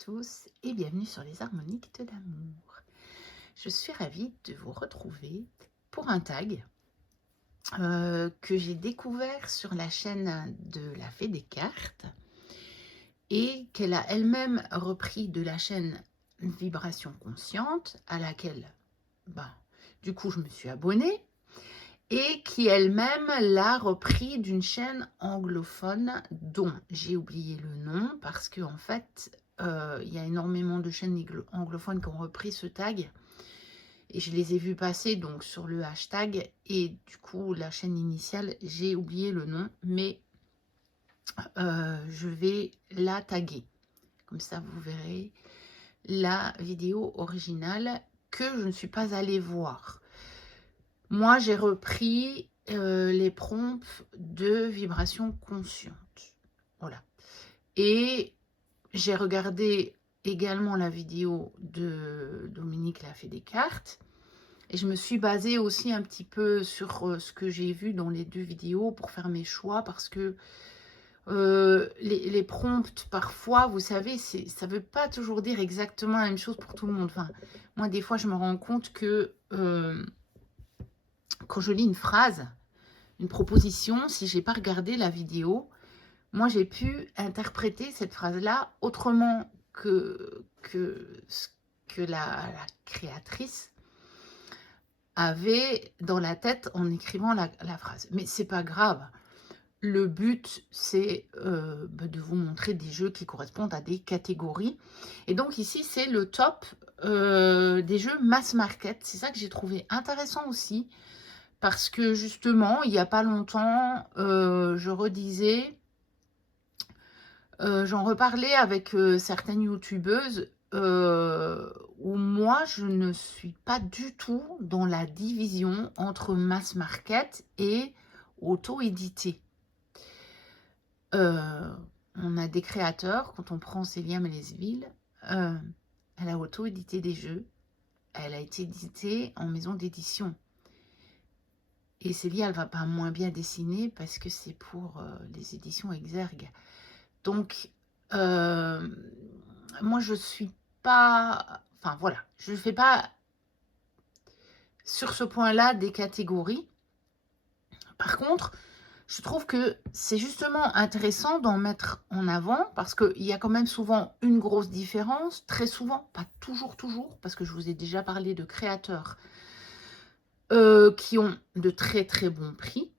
tous et bienvenue sur les harmoniques de l'amour. Je suis ravie de vous retrouver pour un tag que j'ai découvert sur la chaîne de la Fée des Cartes et qu'elle a elle-même repris de la chaîne Vibration Consciente à laquelle du coup je me suis abonnée et qui elle-même l'a repris d'une chaîne anglophone dont j'ai oublié le nom parce que en fait il y a énormément de chaînes anglophones qui ont repris ce tag et je les ai vues passer donc sur le hashtag et du coup la chaîne initiale j'ai oublié le nom, mais je vais la taguer comme ça vous verrez la vidéo originale que je ne suis pas allée voir. Moi j'ai repris les prompts de Vibration Consciente, voilà, et j'ai regardé également la vidéo de Dominique la Fée des Cartes et je me suis basée aussi un petit peu sur ce que j'ai vu dans les deux vidéos pour faire mes choix parce que les prompts parfois, vous savez, ça ne veut pas toujours dire exactement la même chose pour tout le monde. Enfin, moi des fois je me rends compte que quand je lis une phrase, une proposition, si j'ai pas regardé la vidéo, moi j'ai pu interpréter cette phrase-là autrement que ce que la créatrice avait dans la tête en écrivant la phrase. Mais c'est pas grave. Le but, c'est de vous montrer des jeux qui correspondent à des catégories. Et donc ici, c'est le top des jeux mass market. C'est ça que j'ai trouvé intéressant aussi. Parce que justement, il n'y a pas longtemps, je redisais, j'en reparlais avec certaines youtubeuses où moi, je ne suis pas du tout dans la division entre mass market et auto-édité. On a des créateurs, quand on prend Célia Melesville, elle a auto-édité des jeux, elle a été éditée en maison d'édition. Et Célia, elle va pas moins bien dessiner parce que c'est pour les éditions Exergue. Donc, moi, je suis pas... Enfin, voilà, je ne fais pas sur ce point-là des catégories. Par contre, je trouve que c'est justement intéressant d'en mettre en avant parce qu'il y a quand même souvent une grosse différence, très souvent, pas toujours, parce que je vous ai déjà parlé de créateurs qui ont de très très bons prix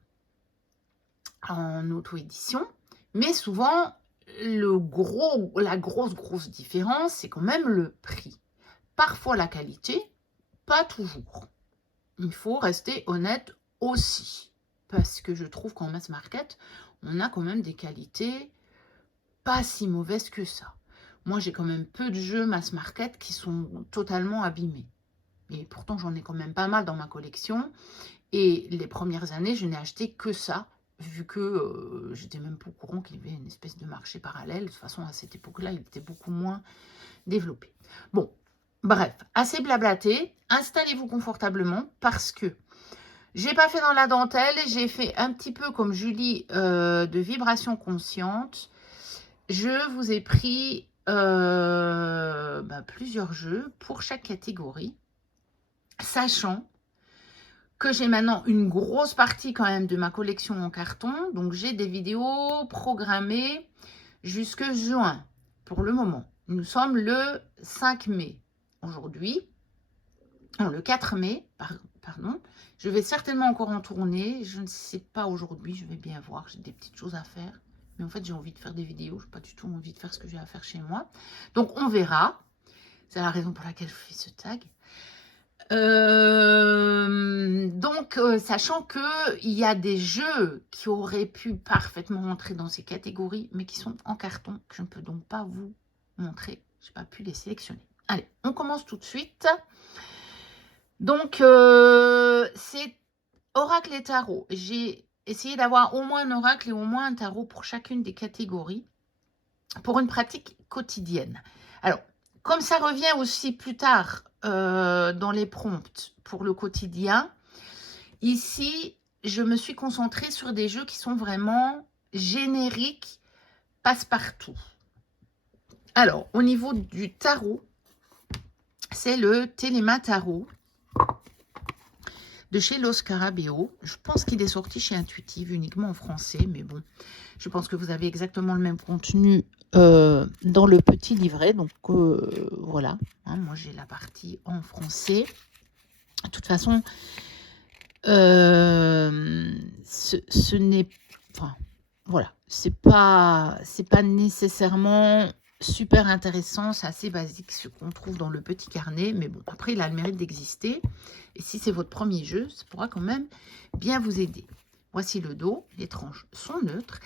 en auto-édition, mais souvent la grosse différence, c'est quand même le prix. Parfois la qualité, pas toujours. Il faut rester honnête aussi, parce que je trouve qu'en mass market, on a quand même des qualités pas si mauvaises que ça. Moi, j'ai quand même peu de jeux mass market qui sont totalement abîmés. Et pourtant, j'en ai quand même pas mal dans ma collection. Et les premières années, je n'ai acheté que ça, vu que j'étais même pas au courant qu'il y avait une espèce de marché parallèle. De toute façon, à cette époque-là, il était beaucoup moins développé. Bon, bref, assez blablaté. Installez-vous confortablement parce que j'ai pas fait dans la dentelle. J'ai fait un petit peu comme Julie de Vibration Consciente. Je vous ai pris plusieurs jeux pour chaque catégorie, sachant que j'ai maintenant une grosse partie quand même de ma collection en carton. Donc, j'ai des vidéos programmées jusque juin pour le moment. Nous sommes le 5 mai aujourd'hui. Non, le 4 mai, pardon. Je vais certainement encore en tourner. Je ne sais pas aujourd'hui, je vais bien voir. J'ai des petites choses à faire. Mais en fait, j'ai envie de faire des vidéos. Je n'ai pas du tout envie de faire ce que j'ai à faire chez moi. Donc, on verra. C'est la raison pour laquelle je fais ce tag. Sachant qu'il y a des jeux qui auraient pu parfaitement rentrer dans ces catégories, mais qui sont en carton, que je ne peux donc pas vous montrer. Je n'ai pas pu les sélectionner. Allez, on commence tout de suite. Donc, c'est Oracle et Tarot. J'ai essayé d'avoir au moins un Oracle et au moins un Tarot pour chacune des catégories, pour une pratique quotidienne. Alors, comme ça revient aussi plus tard dans les prompts pour le quotidien, ici, je me suis concentrée sur des jeux qui sont vraiment génériques, passe-partout. Alors, au niveau du tarot, c'est le Téléma Tarot de chez Los Scarabeo. Je pense qu'il est sorti chez Intuitive uniquement en français, mais bon, je pense que vous avez exactement le même contenu dans le petit livret. Donc, voilà, hein, moi j'ai la partie en français. De toute façon, ce n'est... Enfin, voilà, c'est pas nécessairement super intéressant, c'est assez basique ce qu'on trouve dans le petit carnet, mais bon, après il a le mérite d'exister, et si c'est votre premier jeu, ça pourra quand même bien vous aider. Voici le dos, les tranches sont neutres,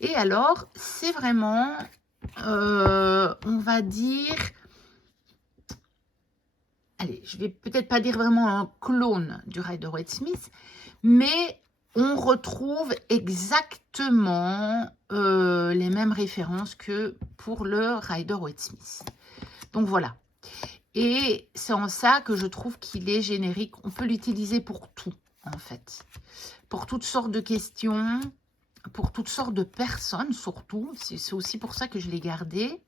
et alors c'est vraiment, on va dire, allez, je vais peut-être pas dire vraiment un clone du Rider-Waite-Smith, mais on retrouve exactement les mêmes références que pour le Rider-Waite-Smith. Donc voilà. Et c'est en ça que je trouve qu'il est générique. On peut l'utiliser pour tout, en fait. Pour toutes sortes de questions, pour toutes sortes de personnes, surtout. C'est aussi pour ça que je l'ai gardé.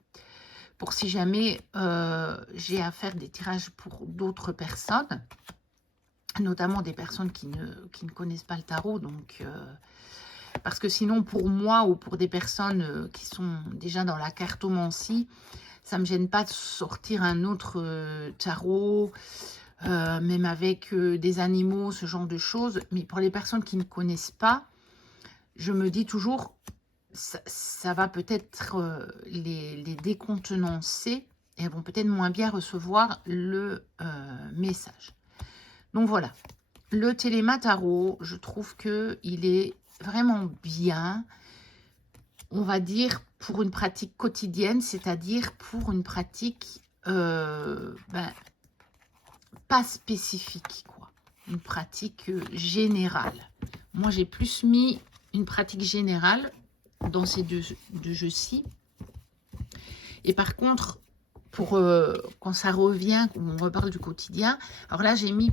Pour si jamais j'ai à faire des tirages pour d'autres personnes, notamment des personnes qui ne connaissent pas le tarot, donc parce que sinon pour moi ou pour des personnes qui sont déjà dans la cartomancie, ça me gêne pas de sortir un autre tarot, même avec des animaux, ce genre de choses, mais pour les personnes qui ne connaissent pas, je me dis toujours ça va peut-être les décontenancer et elles vont peut-être moins bien recevoir le message. Donc voilà, le Téléma Tarot, je trouve qu'il est vraiment bien, on va dire, pour une pratique quotidienne, c'est-à-dire pour une pratique pas spécifique, quoi. Une pratique générale. Moi, j'ai plus mis une pratique générale dans ces deux jeux-ci. Et par contre, pour quand ça revient, quand on reparle du quotidien, alors là, j'ai mis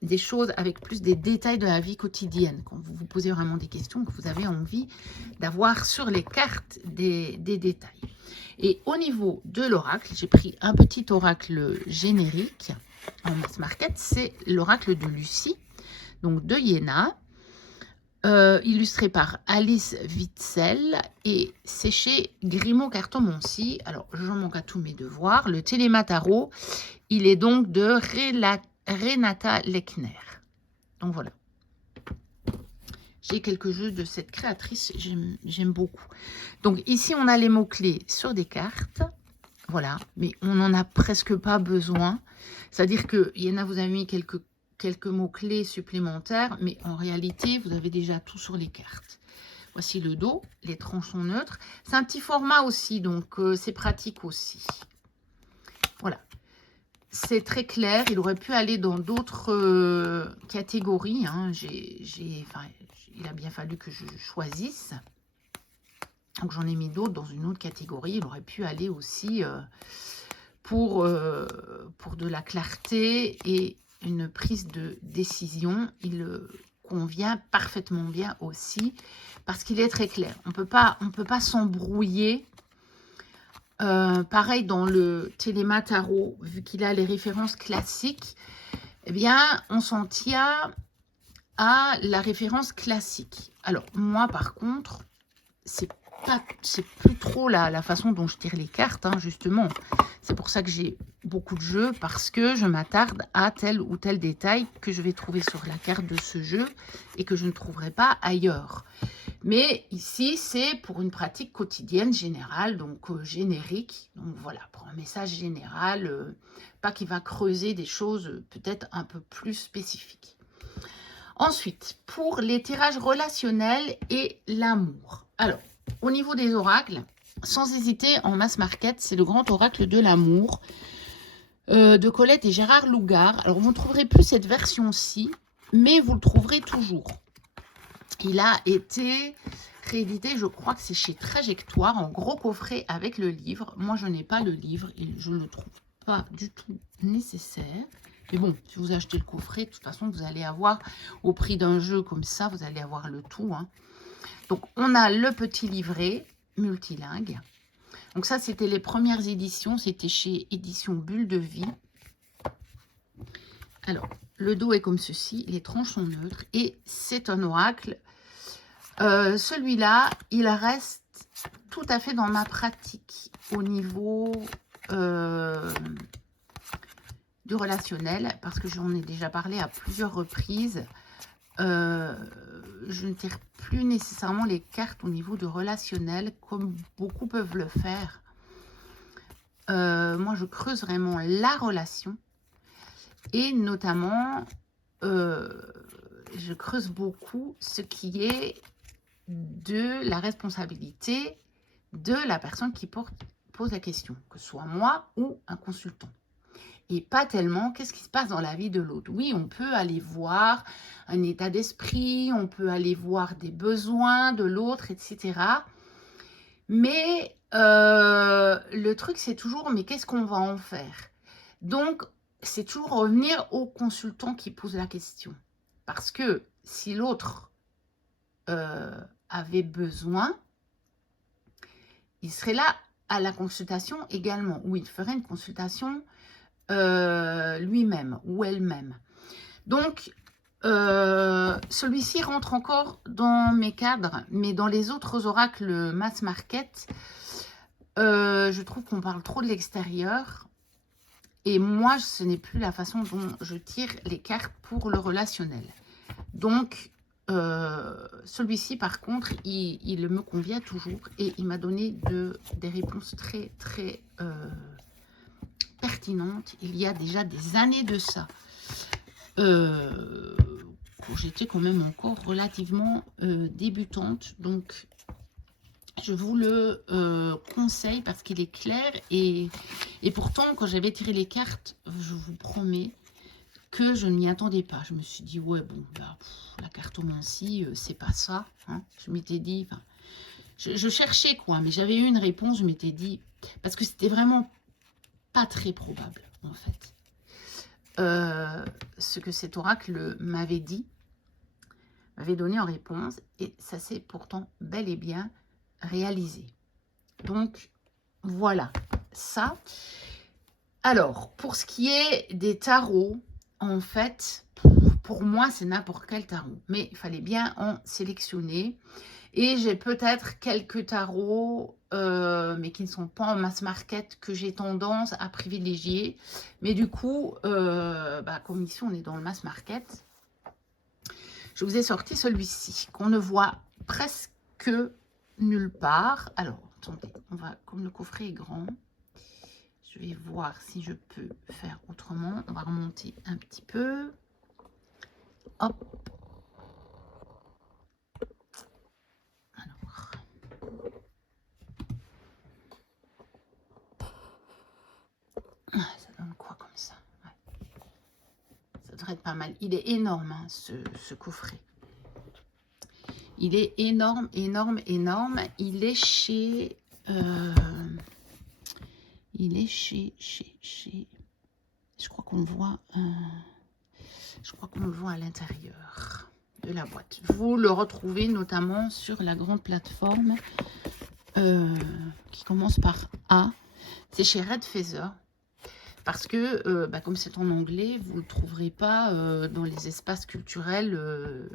des choses avec plus des détails de la vie quotidienne, quand vous vous posez vraiment des questions, que vous avez envie d'avoir sur les cartes des détails. Et au niveau de l'oracle, j'ai pris un petit oracle générique en mass market, c'est l'oracle de Lucie, donc de Iéna, illustré par Alice Witzel, et c'est chez Grimaud Cartomancie. Alors, j'en manque à tous mes devoirs. Le Téléma Tarot, il est donc de Renata Lechner. Donc voilà. J'ai quelques jeux de cette créatrice, j'aime beaucoup. Donc ici, on a les mots-clés sur des cartes. Voilà, mais on n'en a presque pas besoin. C'est-à-dire que Yana vous a mis quelques mots-clés supplémentaires, mais en réalité, vous avez déjà tout sur les cartes. Voici le dos, les tranches sont neutres. C'est un petit format aussi, donc c'est pratique aussi. Voilà. C'est très clair, il aurait pu aller dans d'autres catégories. Hein. Il a bien fallu que je choisisse. Donc j'en ai mis d'autres dans une autre catégorie. Il aurait pu aller aussi pour de la clarté et une prise de décision. Il convient parfaitement bien aussi parce qu'il est très clair. On peut pas s'embrouiller. Pareil dans le Téléma Tarot, vu qu'il a les références classiques, eh bien, on s'en tient à la référence classique. Alors, moi, par contre, c'est plus trop la façon dont je tire les cartes, hein, justement. C'est pour ça que j'ai beaucoup de jeux, parce que je m'attarde à tel ou tel détail que je vais trouver sur la carte de ce jeu et que je ne trouverai pas ailleurs. Mais ici, c'est pour une pratique quotidienne générale, donc générique. Donc voilà, pour un message général, pas qui va creuser des choses peut-être un peu plus spécifiques. Ensuite, pour les tirages relationnels et l'amour. Alors, au niveau des oracles, sans hésiter, en mass market, c'est le grand oracle de l'amour de Colette et Gérard Lougard. Alors, vous ne trouverez plus cette version-ci, mais vous le trouverez toujours. Il a été réédité, je crois que c'est chez Trajectoire, en gros coffret avec le livre. Moi, je n'ai pas le livre et je ne le trouve pas du tout nécessaire. Mais bon, si vous achetez le coffret, de toute façon, vous allez avoir, au prix d'un jeu comme ça, vous allez avoir le tout. Hein. Donc, on a le petit livret multilingue. Donc ça, c'était les premières éditions. C'était chez Édition Bulle de Vie. Alors, le dos est comme ceci. Les tranches sont neutres. Et c'est un oracle. Celui-là, il reste tout à fait dans ma pratique au niveau du relationnel. Parce que j'en ai déjà parlé à plusieurs reprises. Je ne tire plus nécessairement les cartes au niveau du relationnel comme beaucoup peuvent le faire. Moi, je creuse vraiment la relation et notamment, je creuse beaucoup ce qui est de la responsabilité de la personne qui pose la question, que ce soit moi ou un consultant. Et pas tellement qu'est-ce qui se passe dans la vie de l'autre. Oui, on peut aller voir un état d'esprit, on peut aller voir des besoins de l'autre, etc. Mais le truc, c'est toujours, mais qu'est-ce qu'on va en faire? Donc, c'est toujours revenir au consultant qui pose la question. Parce que si l'autre avait besoin, il serait là à la consultation également, ou il ferait une consultation lui-même ou elle-même. Donc, celui-ci rentre encore dans mes cadres, mais dans les autres oracles mass market, je trouve qu'on parle trop de l'extérieur. Et moi, ce n'est plus la façon dont je tire les cartes pour le relationnel. Donc, celui-ci, par contre, il me convient toujours. Et il m'a donné des réponses très, très pertinentes. Il y a déjà des années de ça. J'étais quand même encore relativement débutante. Donc, je vous le conseille parce qu'il est clair. Et pourtant, quand j'avais tiré les cartes, je vous promets que je ne m'y attendais pas. Je me suis dit, ouais, bon, bah, la cartomancie, c'est pas ça. Hein. Je m'étais dit, je cherchais quoi, mais j'avais eu une réponse, je m'étais dit, parce que c'était vraiment pas très probable, en fait. Ce que cet oracle m'avait dit, m'avait donné en réponse, et ça s'est pourtant bel et bien réalisé. Donc, voilà, ça. Alors, pour ce qui est des tarots, en fait, pour moi, c'est n'importe quel tarot. Mais il fallait bien en sélectionner. Et j'ai peut-être quelques tarots, mais qui ne sont pas en mass market, que j'ai tendance à privilégier. Mais du coup, comme ici, on est dans le mass market, je vous ai sorti celui-ci, qu'on ne voit presque nulle part. Alors, attendez, on va, comme le coffret est grand, je vais voir si je peux faire autrement. On va remonter un petit peu. Hop. Alors. Ça donne quoi comme ça? Ouais. Ça devrait être pas mal. Il est énorme, hein, ce coffret. Il est énorme, énorme, énorme. Il est chez... Je crois qu'on le voit... je crois qu'on le voit à l'intérieur de la boîte. Vous le retrouvez notamment sur la grande plateforme qui commence par A. C'est chez Red Feather. Parce que, comme c'est en anglais, vous ne le trouverez pas dans les espaces culturels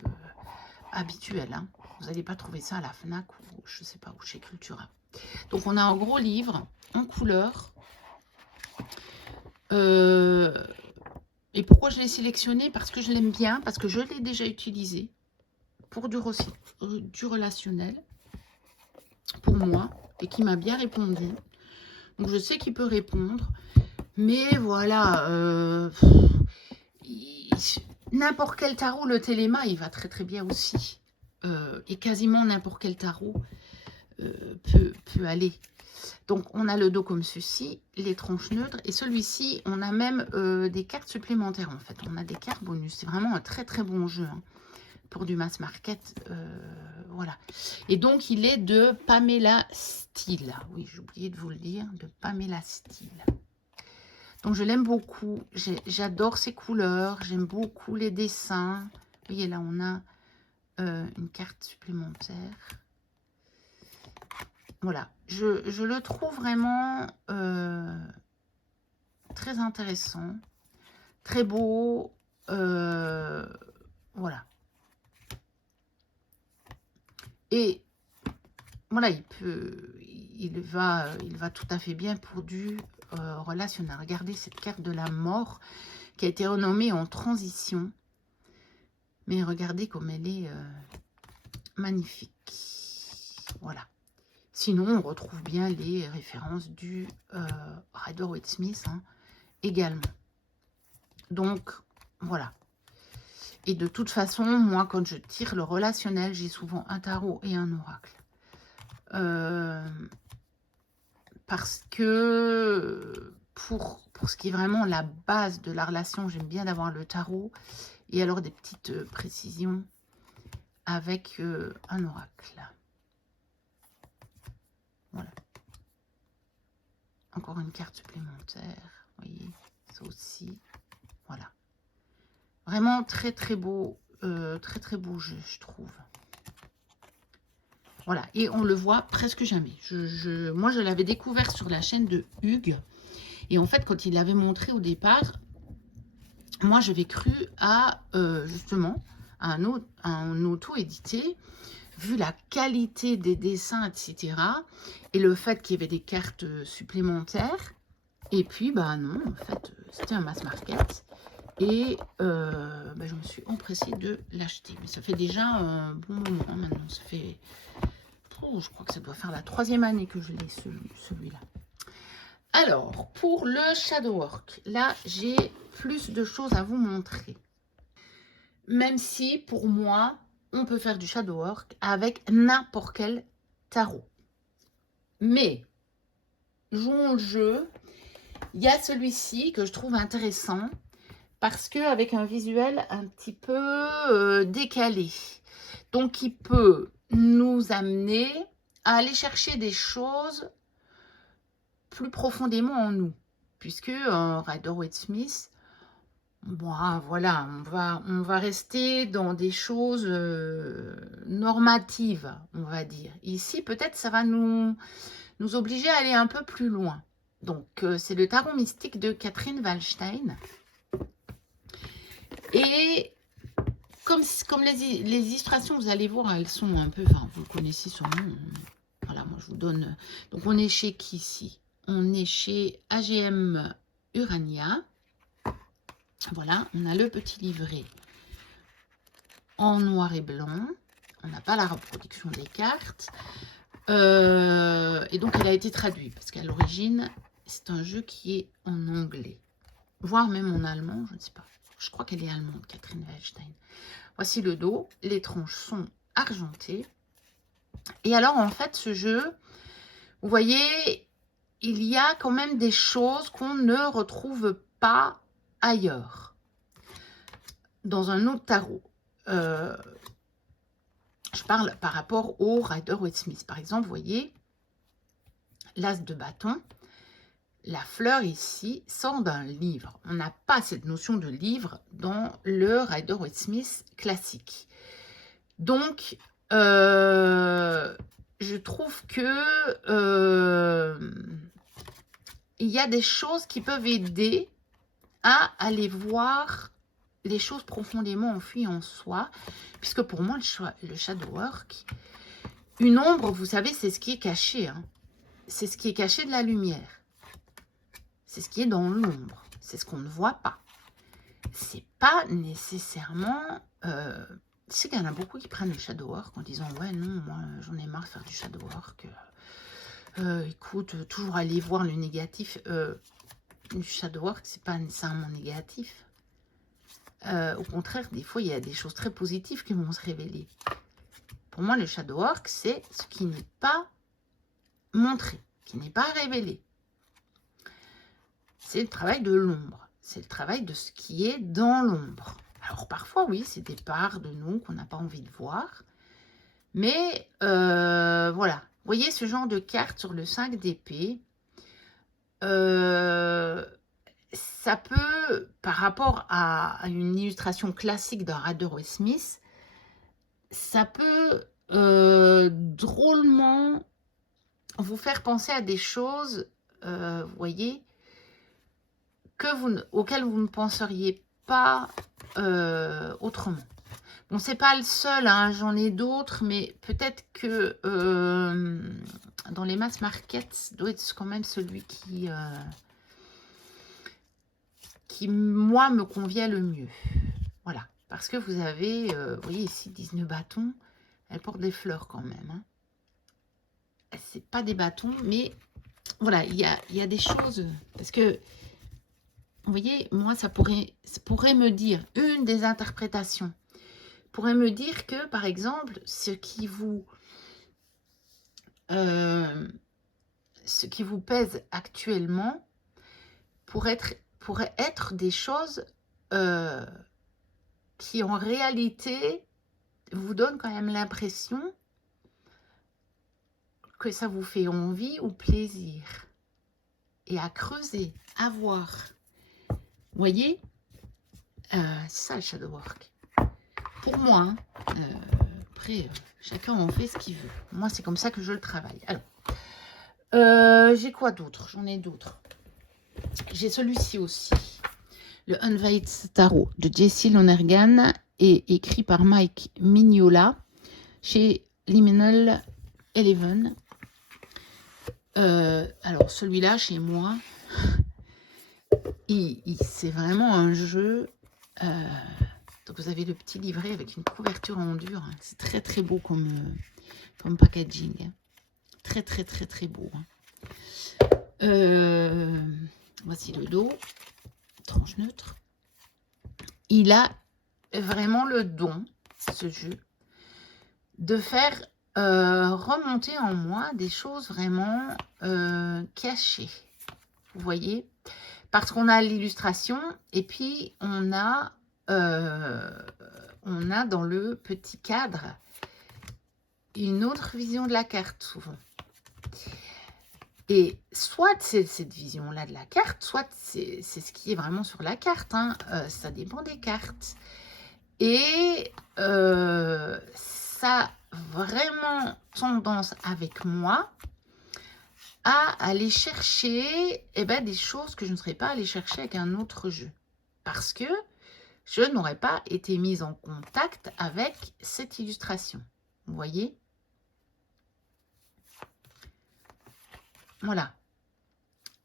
habituels. Hein. Vous n'allez pas trouver ça à la FNAC ou je ne sais pas où, chez Cultura. Donc, on a un gros livre en couleur. Et pourquoi je l'ai sélectionné? Parce que je l'aime bien, parce que je l'ai déjà utilisé pour du relationnel, pour moi, et qui m'a bien répondu. Donc, je sais qu'il peut répondre. Mais voilà, n'importe quel tarot, le Téléma, il va très très bien aussi. Et quasiment n'importe quel tarot peut aller. Donc, on a le dos comme ceci, les tranches neutres. Et celui-ci, on a même des cartes supplémentaires, en fait. On a des cartes bonus. C'est vraiment un très très bon jeu hein, pour du mass market. Voilà. Et donc, il est de Pamela Steele. Oui, j'ai oublié de vous le dire, de Pamela Steele. Donc, je l'aime beaucoup. J'adore ses couleurs. J'aime beaucoup les dessins. Vous voyez, là, on a une carte supplémentaire. Voilà, je le trouve vraiment très intéressant, très beau. Voilà. Et voilà, il va tout à fait bien pour du relationnel. Regardez cette carte de la mort qui a été renommée en transition. Mais regardez comme elle est magnifique. Voilà. Sinon, on retrouve bien les références du Rider-Waite-Smith hein, également. Donc, voilà. Et de toute façon, moi, quand je tire le relationnel, j'ai souvent un tarot et un oracle. Parce que pour ce qui est vraiment la base de la relation, j'aime bien d'avoir le tarot. Et alors des petites précisions avec un oracle. Voilà. Encore une carte supplémentaire. Vous voyez, ça aussi. Voilà. Vraiment très très beau. Très beau jeu, je trouve. Voilà. Et on le voit presque jamais. Moi, je l'avais découvert sur la chaîne de Hugues. Et en fait, quand il l'avait montré au départ, moi, j'avais cru à, justement, à un auto-édité, vu la qualité des dessins, etc. Et le fait qu'il y avait des cartes supplémentaires. Et puis, bah non, en fait, c'était un mass market. Et je me suis empressée de l'acheter. Mais ça fait déjà un bon moment hein, maintenant. Ça fait, je crois que ça doit faire la 3e année que je l'ai, celui-là. Alors, pour le shadow work, là, j'ai plus de choses à vous montrer. Même si, pour moi, on peut faire du shadow work avec n'importe quel tarot. Mais, jouons le jeu. Il y a celui-ci que je trouve intéressant parce qu'avec un visuel un petit peu décalé. Donc, il peut nous amener à aller chercher des choses plus profondément en nous. Puisque Rider-Waite-Smith, bon, voilà, on va rester dans des choses normatives, on va dire. Ici, peut-être, ça va nous obliger à aller un peu plus loin. Donc, c'est le tarot mystique de Catherine Wallstein. Et comme les illustrations, vous allez voir, elles sont un peu... Enfin, vous le connaissez sûrement. Voilà, moi, je vous donne... Donc, on est chez qui ici? On est chez AGM Urania. Voilà, on a le petit livret en noir et blanc. On n'a pas la reproduction des cartes. Et donc, elle a été traduite. Parce qu'à l'origine, c'est un jeu qui est en anglais. Voire même en allemand, je ne sais pas. Je crois qu'elle est allemande, Catherine Wallstein. Voici le dos. Les tranches sont argentées. Et alors, en fait, ce jeu, vous voyez, il y a quand même des choses qu'on ne retrouve pas ailleurs. Dans un autre tarot. Je parle par rapport au Rider-Waite-Smith. Par exemple, vous voyez, l'as de bâton. La fleur ici sort d'un livre. On n'a pas cette notion de livre dans le Rider-Waite-Smith classique. Donc, je trouve que il y a des choses qui peuvent aider à aller voir les choses profondément enfuies en soi. Puisque pour moi, le shadow work, une ombre, vous savez, c'est ce qui est caché. Hein. C'est ce qui est caché de la lumière. C'est ce qui est dans l'ombre. C'est ce qu'on ne voit pas. C'est pas nécessairement... je sais qu'il y en a beaucoup qui prennent le shadow work en disant « Ouais, non, moi, j'en ai marre de faire du shadow work. Écoute, toujours aller voir le négatif. Du shadow work, c'est pas nécessairement négatif. Au contraire, des fois, il y a des choses très positives qui vont se révéler. Pour moi, le shadow work, c'est ce qui n'est pas montré, qui n'est pas révélé. C'est le travail de l'ombre. C'est le travail de ce qui est dans l'ombre. Alors, parfois, oui, c'est des parts de nous qu'on n'a pas envie de voir. Mais, voilà. Vous voyez ce genre de carte sur le 5 d'épée. Ça peut, par rapport à une illustration classique d'un Rider-Waite-Smith, ça peut drôlement vous faire penser à des choses, vous voyez, auxquelles vous ne penseriez pas autrement. Bon, c'est pas le seul, hein, j'en ai d'autres, mais peut-être que dans les mass markets, doit être quand même celui qui, moi, me convient le mieux. Voilà, parce que vous avez, vous voyez ici, 19 bâtons, elle porte des fleurs quand même. Hein. C'est pas des bâtons, mais voilà, il y a des choses, parce que, vous voyez, moi, ça pourrait me dire, une des interprétations, pourrait me dire que, par exemple, ce qui vous pèse actuellement pourrait être des choses qui, en réalité, vous donnent quand même l'impression que ça vous fait envie ou plaisir. Et à creuser, à voir. Vous voyez, c'est ça le shadow work. Pour moi, hein, après, chacun en fait ce qu'il veut. Moi, c'est comme ça que je le travaille. Alors, j'ai quoi d'autre? J'en ai d'autres. J'ai celui-ci aussi. Le Unveiled Tarot de Jessie Lonergan et écrit par Mike Mignola chez Liminal Eleven. Alors, celui-là, chez moi, c'est vraiment un jeu... donc, vous avez le petit livret avec une couverture en dur. Hein. C'est très, très beau comme packaging. Hein. Très, très, très, très beau. Hein. Voici le dos. Tranche neutre. Il a vraiment le don, ce jeu, de faire remonter en moi des choses vraiment cachées. Vous voyez? Parce qu'on a l'illustration et puis on a dans le petit cadre une autre vision de la carte souvent. Et soit c'est cette vision-là de la carte, soit c'est ce qui est vraiment sur la carte. Hein. Ça dépend des cartes. Et ça a vraiment tendance avec moi à aller chercher des choses que je ne serais pas allée chercher avec un autre jeu. Parce que je n'aurais pas été mise en contact avec cette illustration. Vous voyez? Voilà.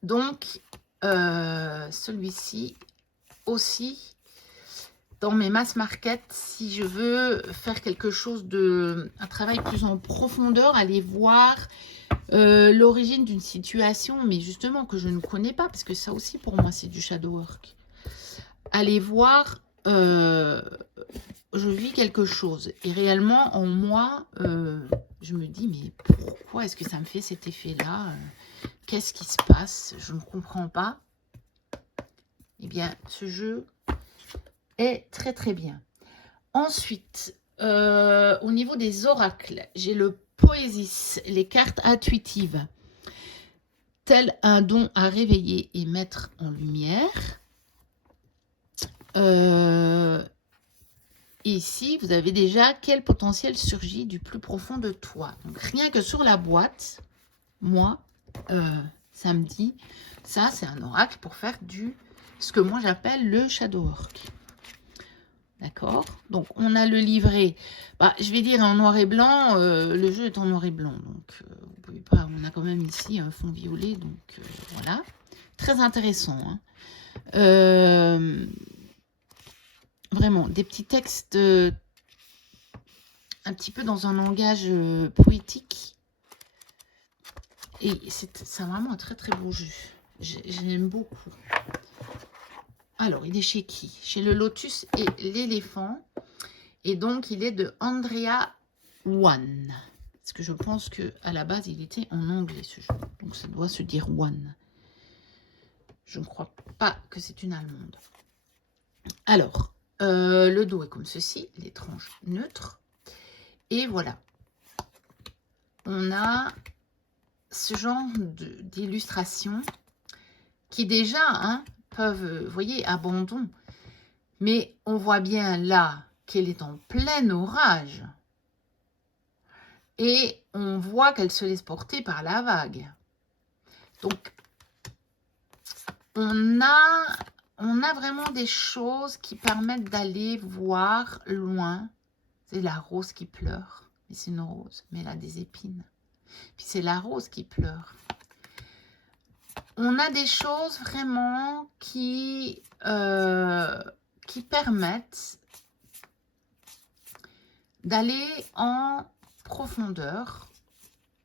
Donc, celui-ci aussi, dans mes mass market, si je veux faire quelque chose un travail plus en profondeur, aller voir l'origine d'une situation, mais justement que je ne connais pas, parce que ça aussi pour moi c'est du shadow work. Aller voir, je vis quelque chose et réellement en moi, je me dis mais pourquoi est-ce que ça me fait cet effet-là? Qu'est-ce qui se passe? Je ne comprends pas. Eh bien, ce jeu est très très bien. Ensuite, au niveau des oracles, j'ai le Poésis, les cartes intuitives, tel un don à réveiller et mettre en lumière. Ici, vous avez déjà quel potentiel surgit du plus profond de toi. Donc, rien que sur la boîte, moi, ça me dit, ça c'est un oracle pour faire ce que moi j'appelle le shadow work. D'accord? Donc, on a le livret. Je vais dire en noir et blanc. Le jeu est en noir et blanc. Donc, vous pouvez pas... On a quand même ici un fond violet. Donc, voilà. Très intéressant. Hein. Vraiment, des petits textes un petit peu dans un langage poétique. Et c'est vraiment un très, très beau jeu. J'aime beaucoup. Alors, il est chez qui? Chez le Lotus et l'éléphant. Et donc, il est de Andrea One. Parce que je pense qu'à la base, il était en anglais, ce jeu. Donc, ça doit se dire One. Je ne crois pas que c'est une allemande. Alors, le dos est comme ceci. Les tranches neutres. Et voilà. On a ce genre d'illustration qui déjà peuvent, vous voyez, abandon. Mais on voit bien là qu'elle est en plein orage. et on voit qu'elle se laisse porter par la vague. Donc, on a vraiment des choses qui permettent d'aller voir loin. C'est la rose qui pleure. Mais c'est une rose, mais elle a des épines. Puis c'est la rose qui pleure. On a des choses vraiment qui permettent d'aller en profondeur,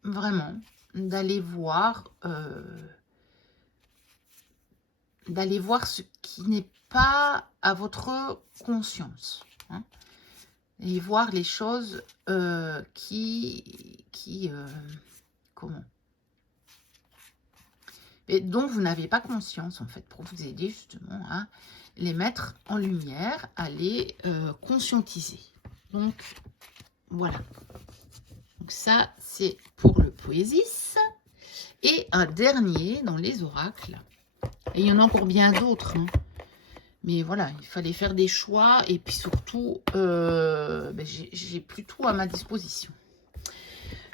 vraiment, d'aller voir ce qui n'est pas à votre conscience, hein, et voir les choses comment, et dont vous n'avez pas conscience, en fait, pour vous aider justement à les mettre en lumière, à les conscientiser. Donc, voilà. Donc ça, c'est pour le Poésis. Et un dernier dans les oracles. Et il y en a encore bien d'autres, hein. Mais voilà, il fallait faire des choix. Et puis surtout, j'ai plus tout à ma disposition.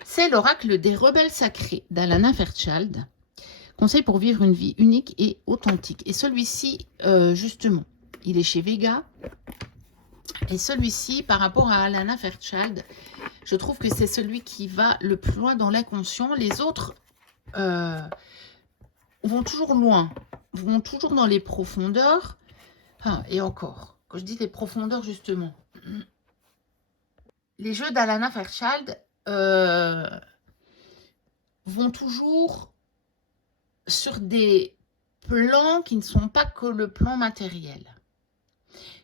C'est l'oracle des rebelles sacrés d'Alana Fairchild. Conseil pour vivre une vie unique et authentique. Et celui-ci, justement, il est chez Vega. Et celui-ci, par rapport à Alana Fairchild, je trouve que c'est celui qui va le plus loin dans l'inconscient. Les autres vont toujours loin, vont toujours dans les profondeurs. Ah, et encore, quand je dis les profondeurs, justement, les jeux d'Alana Fairchild vont toujours sur des plans qui ne sont pas que le plan matériel.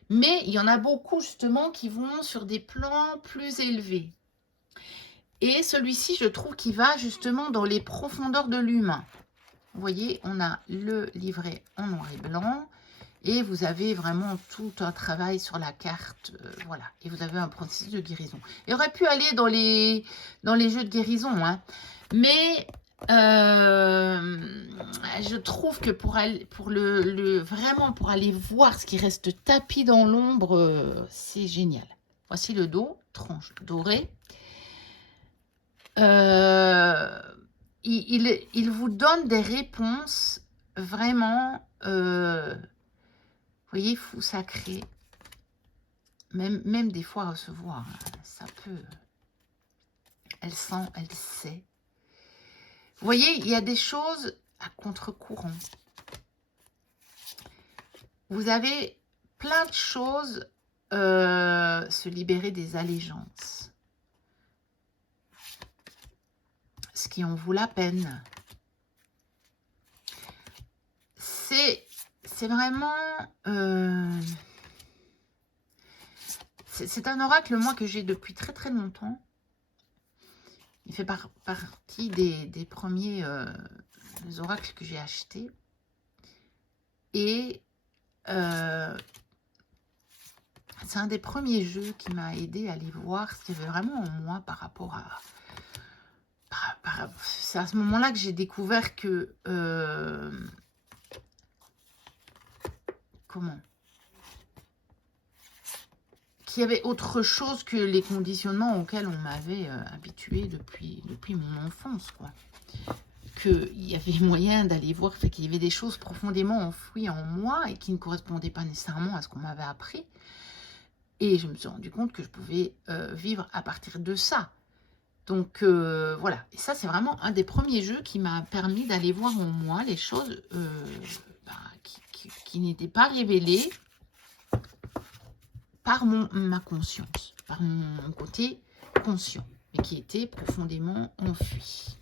Mais il y en a beaucoup justement qui vont sur des plans plus élevés. Et celui-ci, je trouve qu'il va justement dans les profondeurs de l'humain. Vous voyez, on a le livret en noir et blanc. Et vous avez vraiment tout un travail sur la carte. Voilà. Et vous avez un processus de guérison. Il aurait pu aller dans les jeux de guérison, hein. Mais je trouve que vraiment pour aller voir ce qui reste tapis dans l'ombre, c'est génial. Voici le dos, tranche dorée. Il vous donne des réponses vraiment, vous voyez, fou sacré. Même des fois recevoir, hein, ça peut. Elle sent, elle sait. Vous voyez, il y a des choses à contre-courant. Vous avez plein de choses, se libérer des allégeances. Ce qui en vaut la peine. C'est vraiment... c'est un oracle, moi, que j'ai depuis très très longtemps. Il fait partie des premiers oracles que j'ai achetés. Et c'est un des premiers jeux qui m'a aidé à aller voir ce qu'il y avait vraiment en moi par rapport à... c'est à ce moment-là que j'ai découvert que... qu'il y avait autre chose que les conditionnements auxquels on m'avait habitué depuis mon enfance, quoi. Qu'il y avait moyen d'aller voir, qu'il y avait des choses profondément enfouies en moi et qui ne correspondaient pas nécessairement à ce qu'on m'avait appris. Et je me suis rendu compte que je pouvais vivre à partir de ça. Donc voilà, et ça c'est vraiment un des premiers jeux qui m'a permis d'aller voir en moi les choses qui n'étaient pas révélées par ma conscience, par mon côté conscient, mais qui était profondément enfui.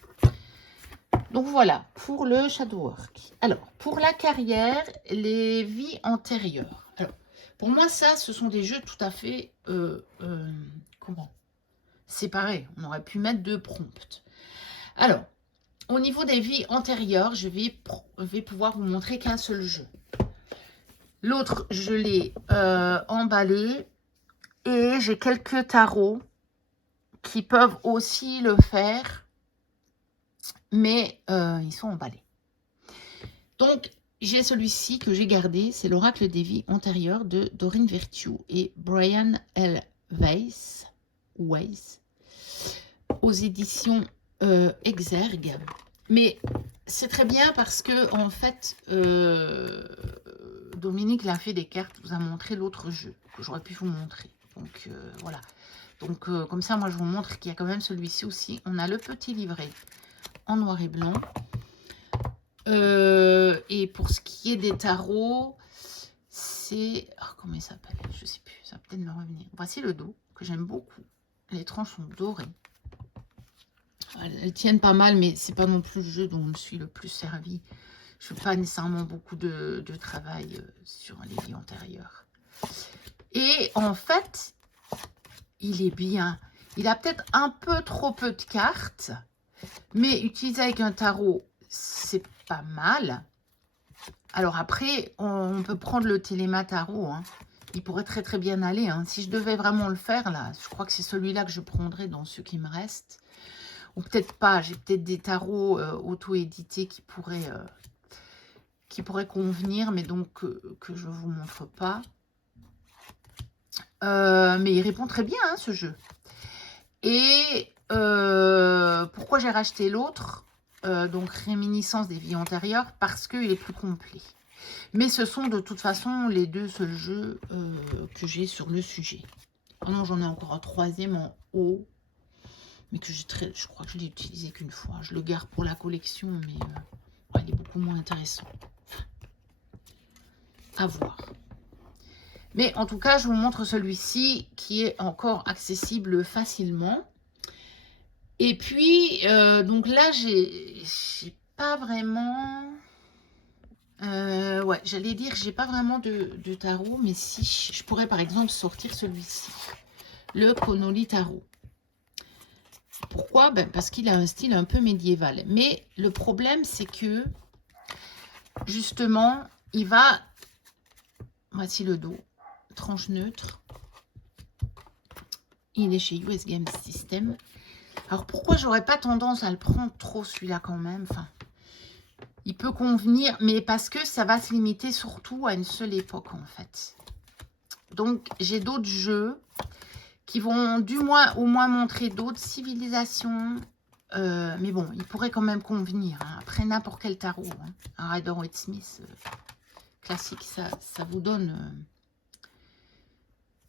Donc voilà, pour le shadow work. Alors, pour la carrière, les vies antérieures. Alors, pour moi, ça, ce sont des jeux tout à fait... séparés. On aurait pu mettre 2 prompts. Alors, au niveau des vies antérieures, je vais pouvoir vous montrer qu'un seul jeu. L'autre, je l'ai emballé. Et j'ai quelques tarots qui peuvent aussi le faire. Mais ils sont emballés. Donc, j'ai celui-ci que j'ai gardé. C'est l'oracle des vies antérieures de Doreen Virtue et Brian L. Weiss. aux éditions Exergue. Mais c'est très bien parce que, en fait, Dominique l'a fait des cartes, vous a montré l'autre jeu que j'aurais pu vous montrer. Donc, voilà. Donc, comme ça, moi, je vous montre qu'il y a quand même celui-ci aussi. On a le petit livret en noir et blanc. Et pour ce qui est des tarots, c'est... Oh, comment il s'appelle? Je sais plus, ça va peut-être me revenir. Voici le dos, que j'aime beaucoup. Les tranches sont dorées. Elles tiennent pas mal, mais c'est pas non plus le jeu dont je me suis le plus servi. Je fais pas nécessairement beaucoup de travail sur les vies antérieures. Et en fait, il est bien. Il a peut-être un peu trop peu de cartes, mais utilisé avec un tarot, c'est pas mal. Alors après, on peut prendre le Téléma Tarot. Hein. Il pourrait très très bien aller. Hein. Si je devais vraiment le faire, là, je crois que c'est celui-là que je prendrais dans ceux qui me restent. Ou peut-être pas. J'ai peut-être des tarots auto-édités qui pourraient convenir, mais donc que je ne vous montre pas. Mais il répond très bien, hein, ce jeu. Et pourquoi j'ai racheté l'autre, donc Réminiscence des vies antérieures, parce qu'il est plus complet. Mais ce sont de toute façon les deux seuls jeux que j'ai sur le sujet. Oh non, j'en ai encore un troisième en haut, mais que je crois que je l'ai utilisé qu'une fois. Je le garde pour la collection, mais ouais, il est beaucoup moins intéressant. À voir. Mais en tout cas, je vous montre celui-ci qui est encore accessible facilement. Et puis, donc là, j'ai pas vraiment... ouais, j'allais dire, j'ai pas vraiment de tarot, mais si, je pourrais par exemple sortir celui-ci, le Connolly Tarot. Pourquoi? Ben, parce qu'il a un style un peu médiéval. Mais le problème, c'est que, justement, il va... Voici le dos, tranche neutre. Il est chez US Game System. Alors, pourquoi j'aurais pas tendance à le prendre trop, celui-là, quand même? Enfin, il peut convenir, mais parce que ça va se limiter surtout à une seule époque, en fait. Donc, j'ai d'autres jeux qui vont au moins montrer d'autres civilisations. Mais bon, il pourrait quand même convenir. Hein. Après, n'importe quel tarot. Hein. Un Rider-Waite-Smith classique, ça vous donne...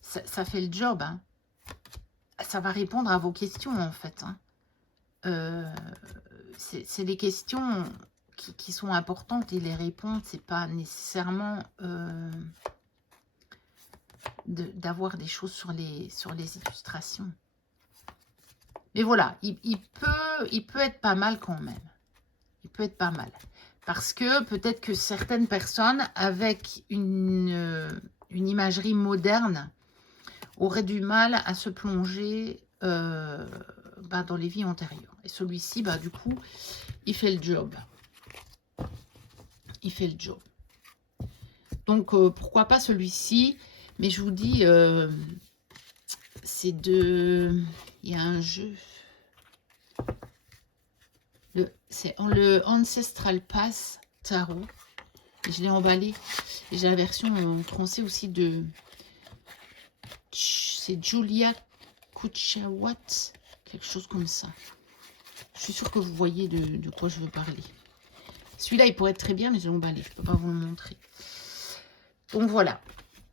ça fait le job. Hein. Ça va répondre à vos questions, en fait. Hein. C'est des questions qui sont importantes et les répondre, c'est pas nécessairement d'avoir des choses sur les illustrations. Mais voilà, il peut être pas mal quand même. Il peut être pas mal. Parce que peut-être que certaines personnes, avec une imagerie moderne, auraient du mal à se plonger dans les vies antérieures. Et celui-ci, du coup, il fait le job. Il fait le job. Donc, pourquoi pas celui-ci? Mais je vous dis, c'est de... Il y a un jeu. C'est le Ancestral Pass Tarot. Et je l'ai emballé. Et j'ai la version en français aussi de... C'est Julia Kuchawat. Quelque chose comme ça. Je suis sûre que vous voyez de quoi je veux parler. Celui-là, il pourrait être très bien, mais je l'ai emballé. Je ne peux pas vous le montrer. Donc voilà.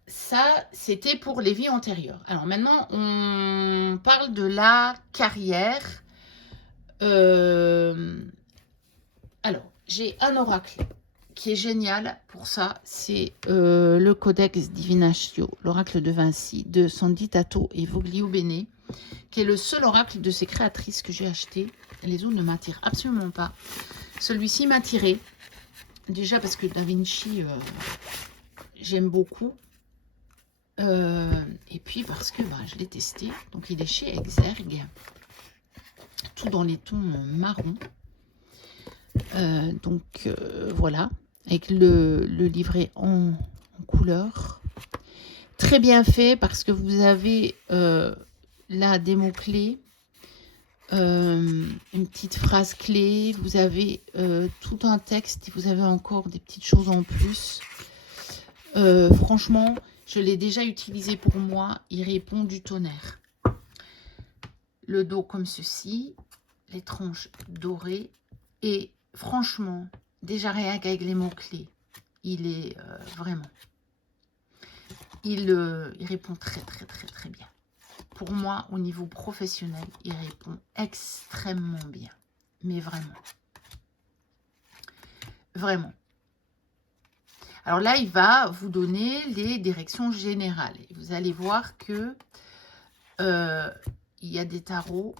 Ça, c'était pour les vies antérieures. Alors maintenant, on parle de la carrière. Alors, j'ai un oracle qui est génial pour ça. C'est le Codex Divinatio, l'oracle de Vinci, de Sandy Tato et Voglio Bene, qui est le seul oracle de ces créatrices que j'ai acheté. Les autres ne m'attirent absolument pas. Celui-ci m'a attiré. Déjà parce que Da Vinci, j'aime beaucoup. Et puis parce que je l'ai testé. Donc il est chez Exergue. Tout dans les tons marron. Voilà. Avec le livret en couleur. Très bien fait parce que vous avez là des mots-clés. Une petite phrase clé. Vous avez tout un texte. Et vous avez encore des petites choses en plus. Franchement... Je l'ai déjà utilisé pour moi. Il répond du tonnerre. le dos comme ceci, les tranches dorées. Et franchement, déjà rien qu'avec les mots-clés, il est vraiment... Il répond très bien. Pour moi, au niveau professionnel, il répond extrêmement bien. Mais vraiment. Vraiment. Alors là, il va vous donner les directions générales. Et vous allez voir que il y a des tarots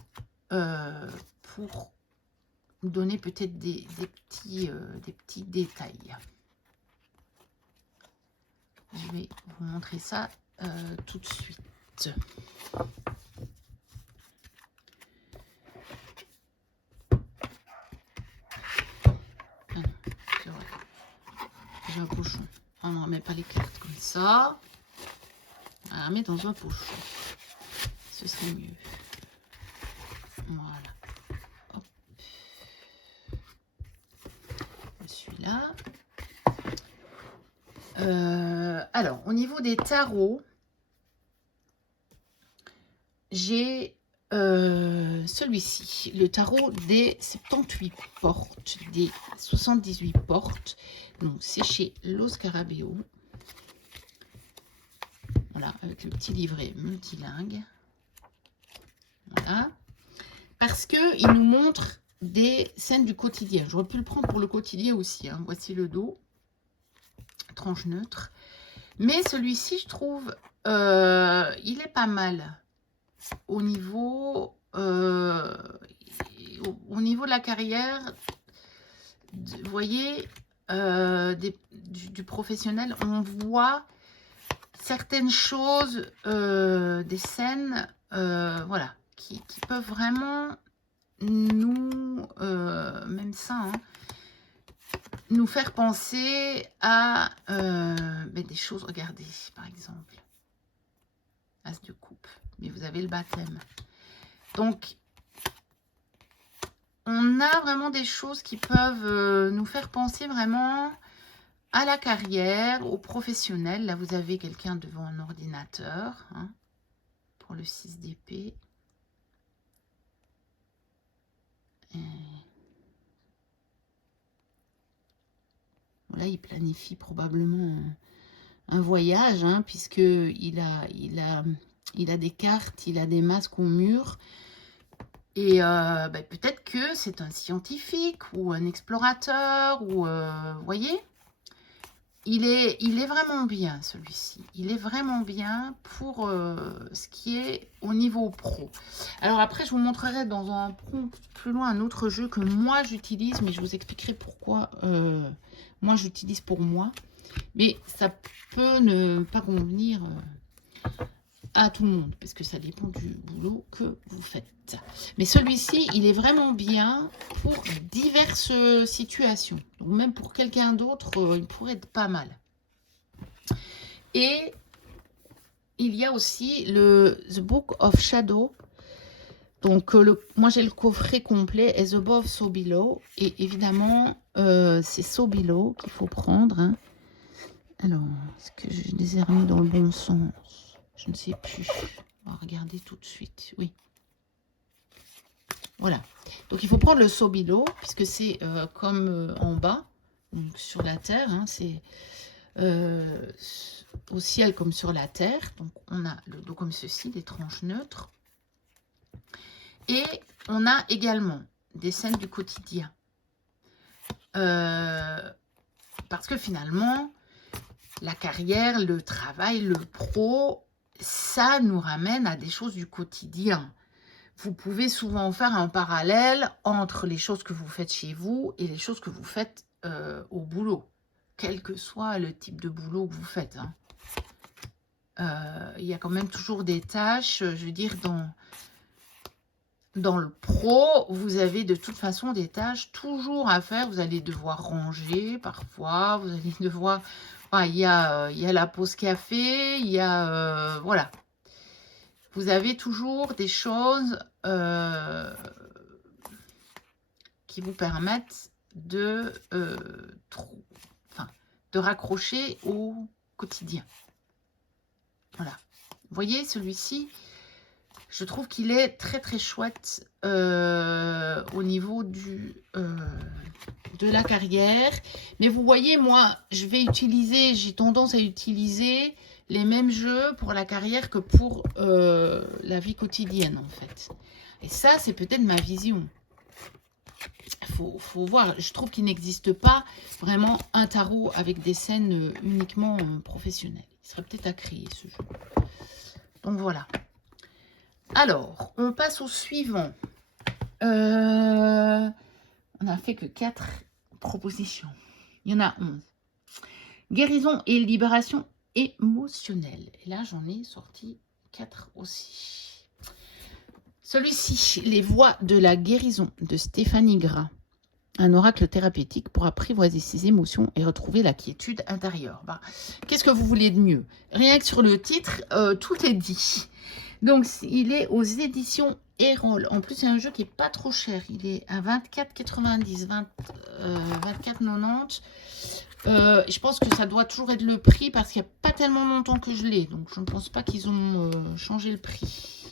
pour vous donner peut-être des petits détails. Je vais vous montrer ça tout de suite. Ah non, c'est vrai. J'ai un pochon. On ne remet pas les cartes comme ça. On la remet dans un pochon. Ce serait mieux. Voilà. Hop. Celui-là. Alors, au niveau des tarots, j'ai celui-ci, le tarot des 78 portes, des 78 portes. Donc, c'est chez Los Scarabeo. Voilà, avec le petit livret multilingue. Voilà. Parce que il nous montre des scènes du quotidien. J'aurais pu le prendre pour le quotidien aussi. Hein. Voici le dos. Tranche neutre. Mais celui-ci, je trouve, il est pas mal. Au niveau de la carrière, vous voyez, du professionnel, on voit certaines choses, des scènes, voilà, qui peuvent vraiment nous, même ça, hein, nous faire penser à des choses. Regardez, par exemple, As de coupe, mais vous avez le baptême. Donc, on a vraiment des choses qui peuvent nous faire penser vraiment à la carrière, au professionnel. Là, vous avez quelqu'un devant un ordinateur, hein, pour le 6 d'épée. Là, il planifie probablement un voyage, hein, puisqu'il a des cartes, il a des masques au mur. Et peut-être que c'est un scientifique ou un explorateur, ou vous voyez, il est vraiment bien, celui-ci. Il est vraiment bien pour ce qui est au niveau pro. Alors après, je vous montrerai dans un plus loin un autre jeu que moi j'utilise, mais je vous expliquerai pourquoi moi j'utilise pour moi. Mais ça peut ne pas convenir à tout le monde, parce que ça dépend du boulot que vous faites. Mais celui-ci, il est vraiment bien pour diverses situations. Donc même pour quelqu'un d'autre, il pourrait être pas mal. Et il y a aussi le The Book of Shadow. Donc moi j'ai le coffret complet, As Above, So Below. Et évidemment, c'est So Below qu'il faut prendre. Hein. Alors, est-ce que je les ai remis dans le bon sens? Je ne sais plus. On va regarder tout de suite. Oui. Voilà. Donc, il faut prendre le So Below, puisque c'est comme en bas, donc sur la terre. Hein, c'est au ciel comme sur la terre. Donc, on a le dos comme ceci, des tranches neutres. Et on a également des scènes du quotidien. Parce que finalement, la carrière, le travail, le pro, ça nous ramène à des choses du quotidien. Vous pouvez souvent faire un parallèle entre les choses que vous faites chez vous et les choses que vous faites au boulot, quel que soit le type de boulot que vous faites. Hein. Il y a quand même toujours des tâches, je veux dire, dans le pro, vous avez de toute façon des tâches toujours à faire. Vous allez devoir ranger parfois, vous allez devoir... Enfin, il y a la pause café, il y a... voilà. Vous avez toujours des choses qui vous permettent de raccrocher au quotidien. Voilà. Vous voyez, celui-ci, Je trouve qu'il est très très chouette au niveau de la carrière. Mais vous voyez, moi, j'ai tendance à utiliser les mêmes jeux pour la carrière que pour la vie quotidienne, en fait. Et ça, c'est peut-être ma vision. Faut voir. Je trouve qu'il n'existe pas vraiment un tarot avec des scènes uniquement professionnelles. Il serait peut-être à créer, ce jeu. Donc, voilà. Alors, on passe au suivant. On n'a fait que 4 propositions. Il y en a 11. Guérison et libération émotionnelle. Et là, j'en ai sorti 4 aussi. Celui-ci, les voies de la guérison de Stéphanie Gras. Un oracle thérapeutique pour apprivoiser ses émotions et retrouver la quiétude intérieure. Bah, qu'est-ce que vous voulez de mieux? Rien que sur le titre, tout est dit. Donc, il est aux éditions Erol. En plus, c'est un jeu qui n'est pas trop cher. Il est à 24,90, 24,90. Je pense que ça doit toujours être le prix parce qu'il n'y a pas tellement longtemps que je l'ai. Donc, je ne pense pas qu'ils ont changé le prix.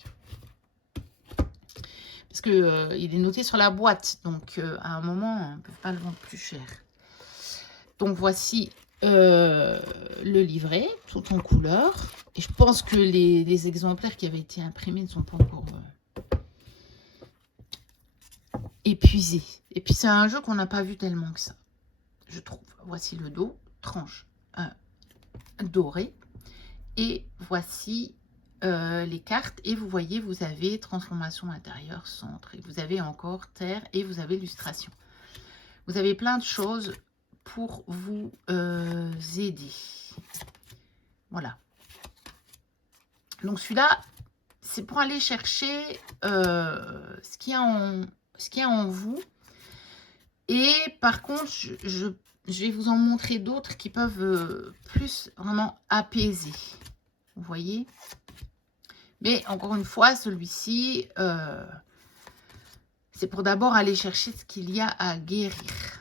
Parce que il est noté sur la boîte. Donc, à un moment, on ne peut pas le vendre plus cher. Donc, voici le livret, tout en couleur. Et je pense que les exemplaires qui avaient été imprimés ne sont pas encore épuisés. Et puis, c'est un jeu qu'on n'a pas vu tellement que ça, je trouve. Voici le dos, tranche dorée. Et voici les cartes. Et vous voyez, vous avez transformation intérieure, centre. Et vous avez encore terre et vous avez illustration. Vous avez plein de choses pour vous aider. Voilà. Donc celui-là, c'est pour aller chercher ce qu'il y a en vous. Et par contre, je vais vous en montrer d'autres qui peuvent plus vraiment apaiser. Vous voyez? Mais encore une fois, celui-ci, c'est pour d'abord aller chercher ce qu'il y a à guérir.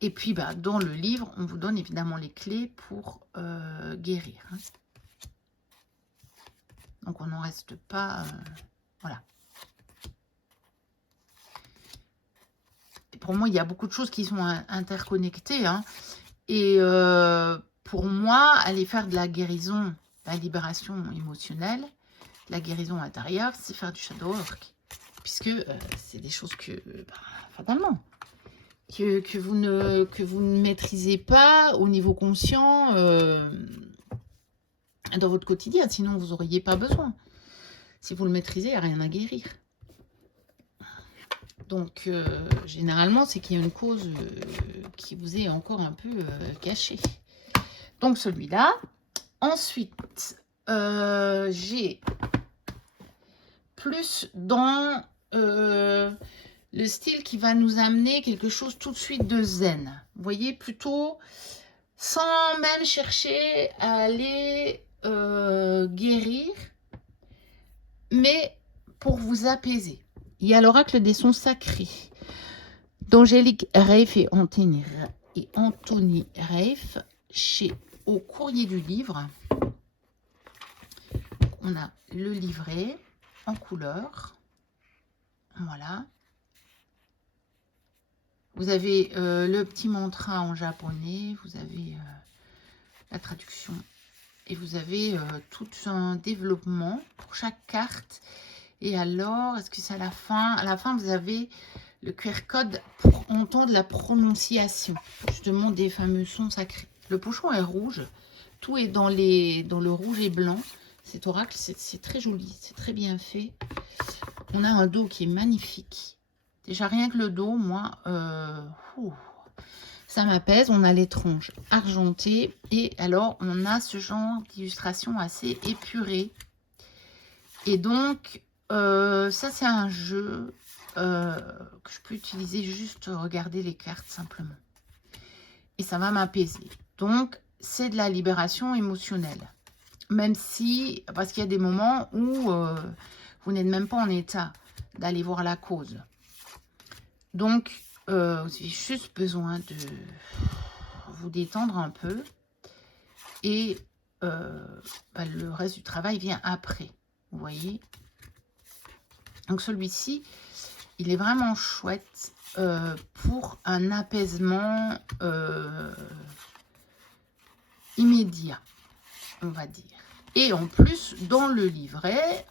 Et puis, bah, dans le livre, on vous donne évidemment les clés pour guérir. Hein. Donc, on n'en reste pas... voilà. Et pour moi, il y a beaucoup de choses qui sont interconnectées. Hein. Et pour moi, aller faire de la guérison, la libération émotionnelle, la guérison intérieure, c'est faire du shadow work. Puisque c'est des choses que, fatalement, que vous ne maîtrisez pas au niveau conscient dans votre quotidien. Sinon, vous n'auriez pas besoin. Si vous le maîtrisez, il n'y a rien à guérir. Donc, généralement, c'est qu'il y a une cause qui vous est encore un peu cachée. Donc, celui-là. Ensuite, j'ai plus dans le style qui va nous amener quelque chose tout de suite de zen. Vous voyez, plutôt sans même chercher à aller guérir, mais pour vous apaiser. Il y a l'oracle des sons sacrés d'Angélique Reif et Anthony Reif chez Au Courrier du Livre. On a le livret en couleur. Voilà. Vous avez le petit mantra en japonais. Vous avez la traduction. Et vous avez tout un développement pour chaque carte. Et alors, est-ce que c'est à la fin? À la fin, vous avez le QR code pour entendre la prononciation, justement, des fameux sons sacrés. Le pochon est rouge. Tout est dans le rouge et blanc. Cet oracle, c'est très joli. C'est très bien fait. On a un dos qui est magnifique. Déjà, rien que le dos, moi, ça m'apaise. On a les tranches argentées. Et alors, on a ce genre d'illustration assez épurée. Et donc... ça, c'est un jeu que je peux utiliser juste regarder les cartes simplement. Et ça va m'apaiser. Donc, c'est de la libération émotionnelle. Même si, parce qu'il y a des moments où vous n'êtes même pas en état d'aller voir la cause. Donc, vous avez juste besoin de vous détendre un peu. Et le reste du travail vient après. Vous voyez ? Donc celui-ci, il est vraiment chouette pour un apaisement immédiat, on va dire. Et en plus, dans le livret,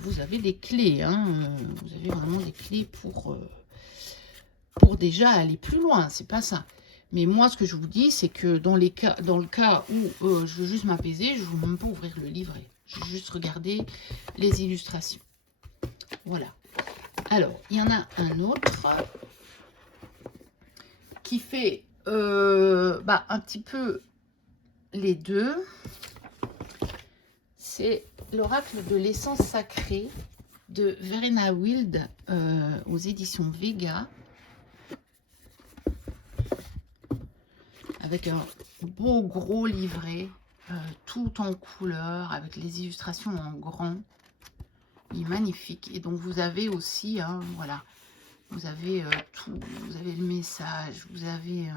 vous avez des clés. Hein, vous avez vraiment des clés pour déjà aller plus loin. C'est pas ça. Mais moi, ce que je vous dis, c'est que dans le cas où je veux juste m'apaiser, je ne veux même pas ouvrir le livret. Je veux juste regarder les illustrations. Voilà. Alors, il y en a un autre qui fait un petit peu les deux. C'est l'oracle de l'essence sacrée de Verena Wild aux éditions Vega. Avec un beau gros livret, tout en couleur, avec les illustrations en grand. Il est magnifique. Et donc vous avez aussi, hein, voilà, vous avez tout, vous avez le message, vous avez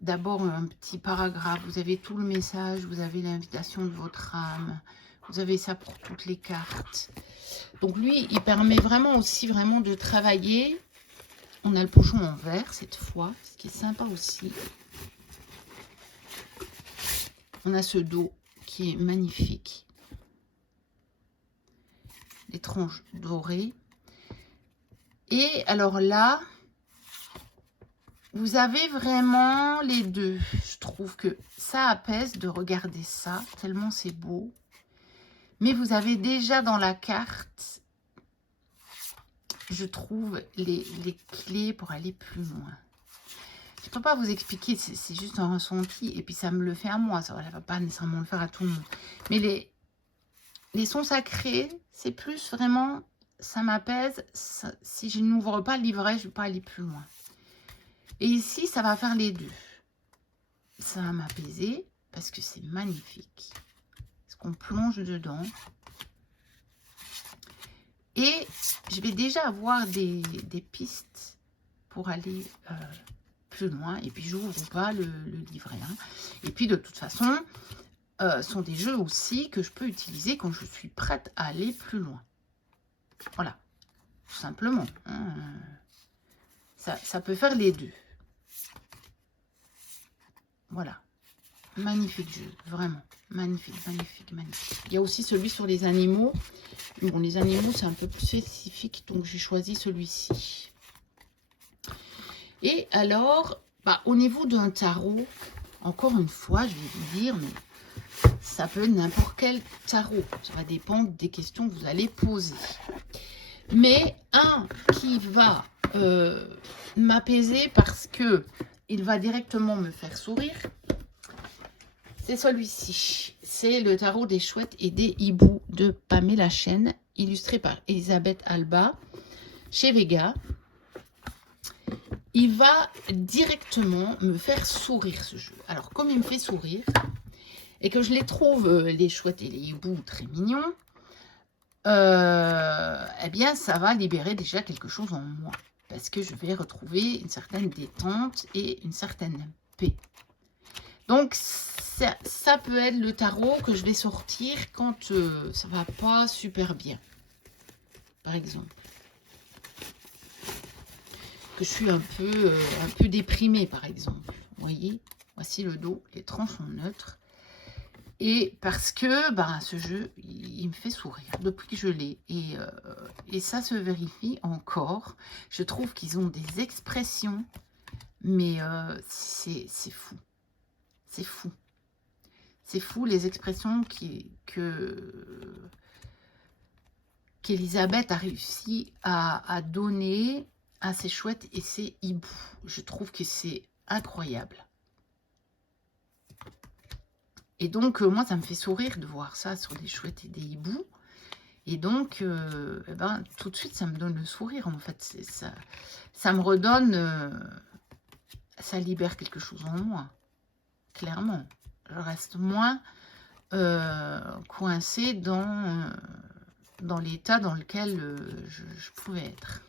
d'abord un petit paragraphe, vous avez tout le message, vous avez l'invitation de votre âme, vous avez ça pour toutes les cartes. Donc lui, il permet vraiment aussi de travailler. On a le pochon en verre cette fois, ce qui est sympa aussi. On a ce dos qui est magnifique. Les tranches dorées. Et alors là, vous avez vraiment les deux. Je trouve que ça apaise de regarder ça, tellement c'est beau. Mais vous avez déjà dans la carte, je trouve, les clés pour aller plus loin. Je ne peux pas vous expliquer, c'est juste un ressenti. Et puis ça me le fait à moi, ça ne va pas nécessairement le faire à tout le monde. Mais les sons sacrés, c'est plus vraiment, ça m'apaise. Si je n'ouvre pas le livret, je ne vais pas aller plus loin. Et ici, ça va faire les deux. Ça va m'apaiser parce que c'est magnifique. Parce qu'on plonge dedans. Et je vais déjà avoir des pistes pour aller plus loin. Et puis, je n'ouvre pas le livret. Hein. Et puis, de toute façon, sont des jeux aussi que je peux utiliser quand je suis prête à aller plus loin. Voilà, tout simplement. Hein. Ça peut faire les deux. Voilà. Magnifique jeu, vraiment. Magnifique, magnifique, magnifique. Il y a aussi celui sur les animaux. Bon, les animaux, c'est un peu plus spécifique, donc j'ai choisi celui-ci. Et alors, au niveau d'un tarot, encore une fois, je vais vous dire, mais ça peut être n'importe quel tarot. Ça va dépendre des questions que vous allez poser. Mais un qui va m'apaiser parce que il va directement me faire sourire, c'est celui-ci. C'est le tarot des chouettes et des hiboux de Pamela Chen, illustré par Elisabeth Alba, chez Vega. Il va directement me faire sourire, ce jeu. Alors, comme il me fait sourire, et que je les trouve, les chouettes et les hiboux, très mignons, eh bien, ça va libérer déjà quelque chose en moi. Parce que je vais retrouver une certaine détente et une certaine paix. Donc, ça peut être le tarot que je vais sortir quand ça va pas super bien. Par exemple. Que je suis un peu déprimée, par exemple. Vous voyez, voici le dos, les tranches sont neutres. Et parce que ce jeu, il me fait sourire depuis que je l'ai. Et ça se vérifie encore. Je trouve qu'ils ont des expressions, mais c'est fou. C'est fou. C'est fou les expressions qu'Elisabeth a réussi à donner à ces chouettes et ces hiboux. Je trouve que c'est incroyable. Et donc, moi, ça me fait sourire de voir ça sur des chouettes et des hiboux. Et donc, tout de suite, ça me donne le sourire, en fait. Ça me redonne... ça libère quelque chose en moi. Clairement. Je reste moins coincée dans l'état dans lequel je pouvais être.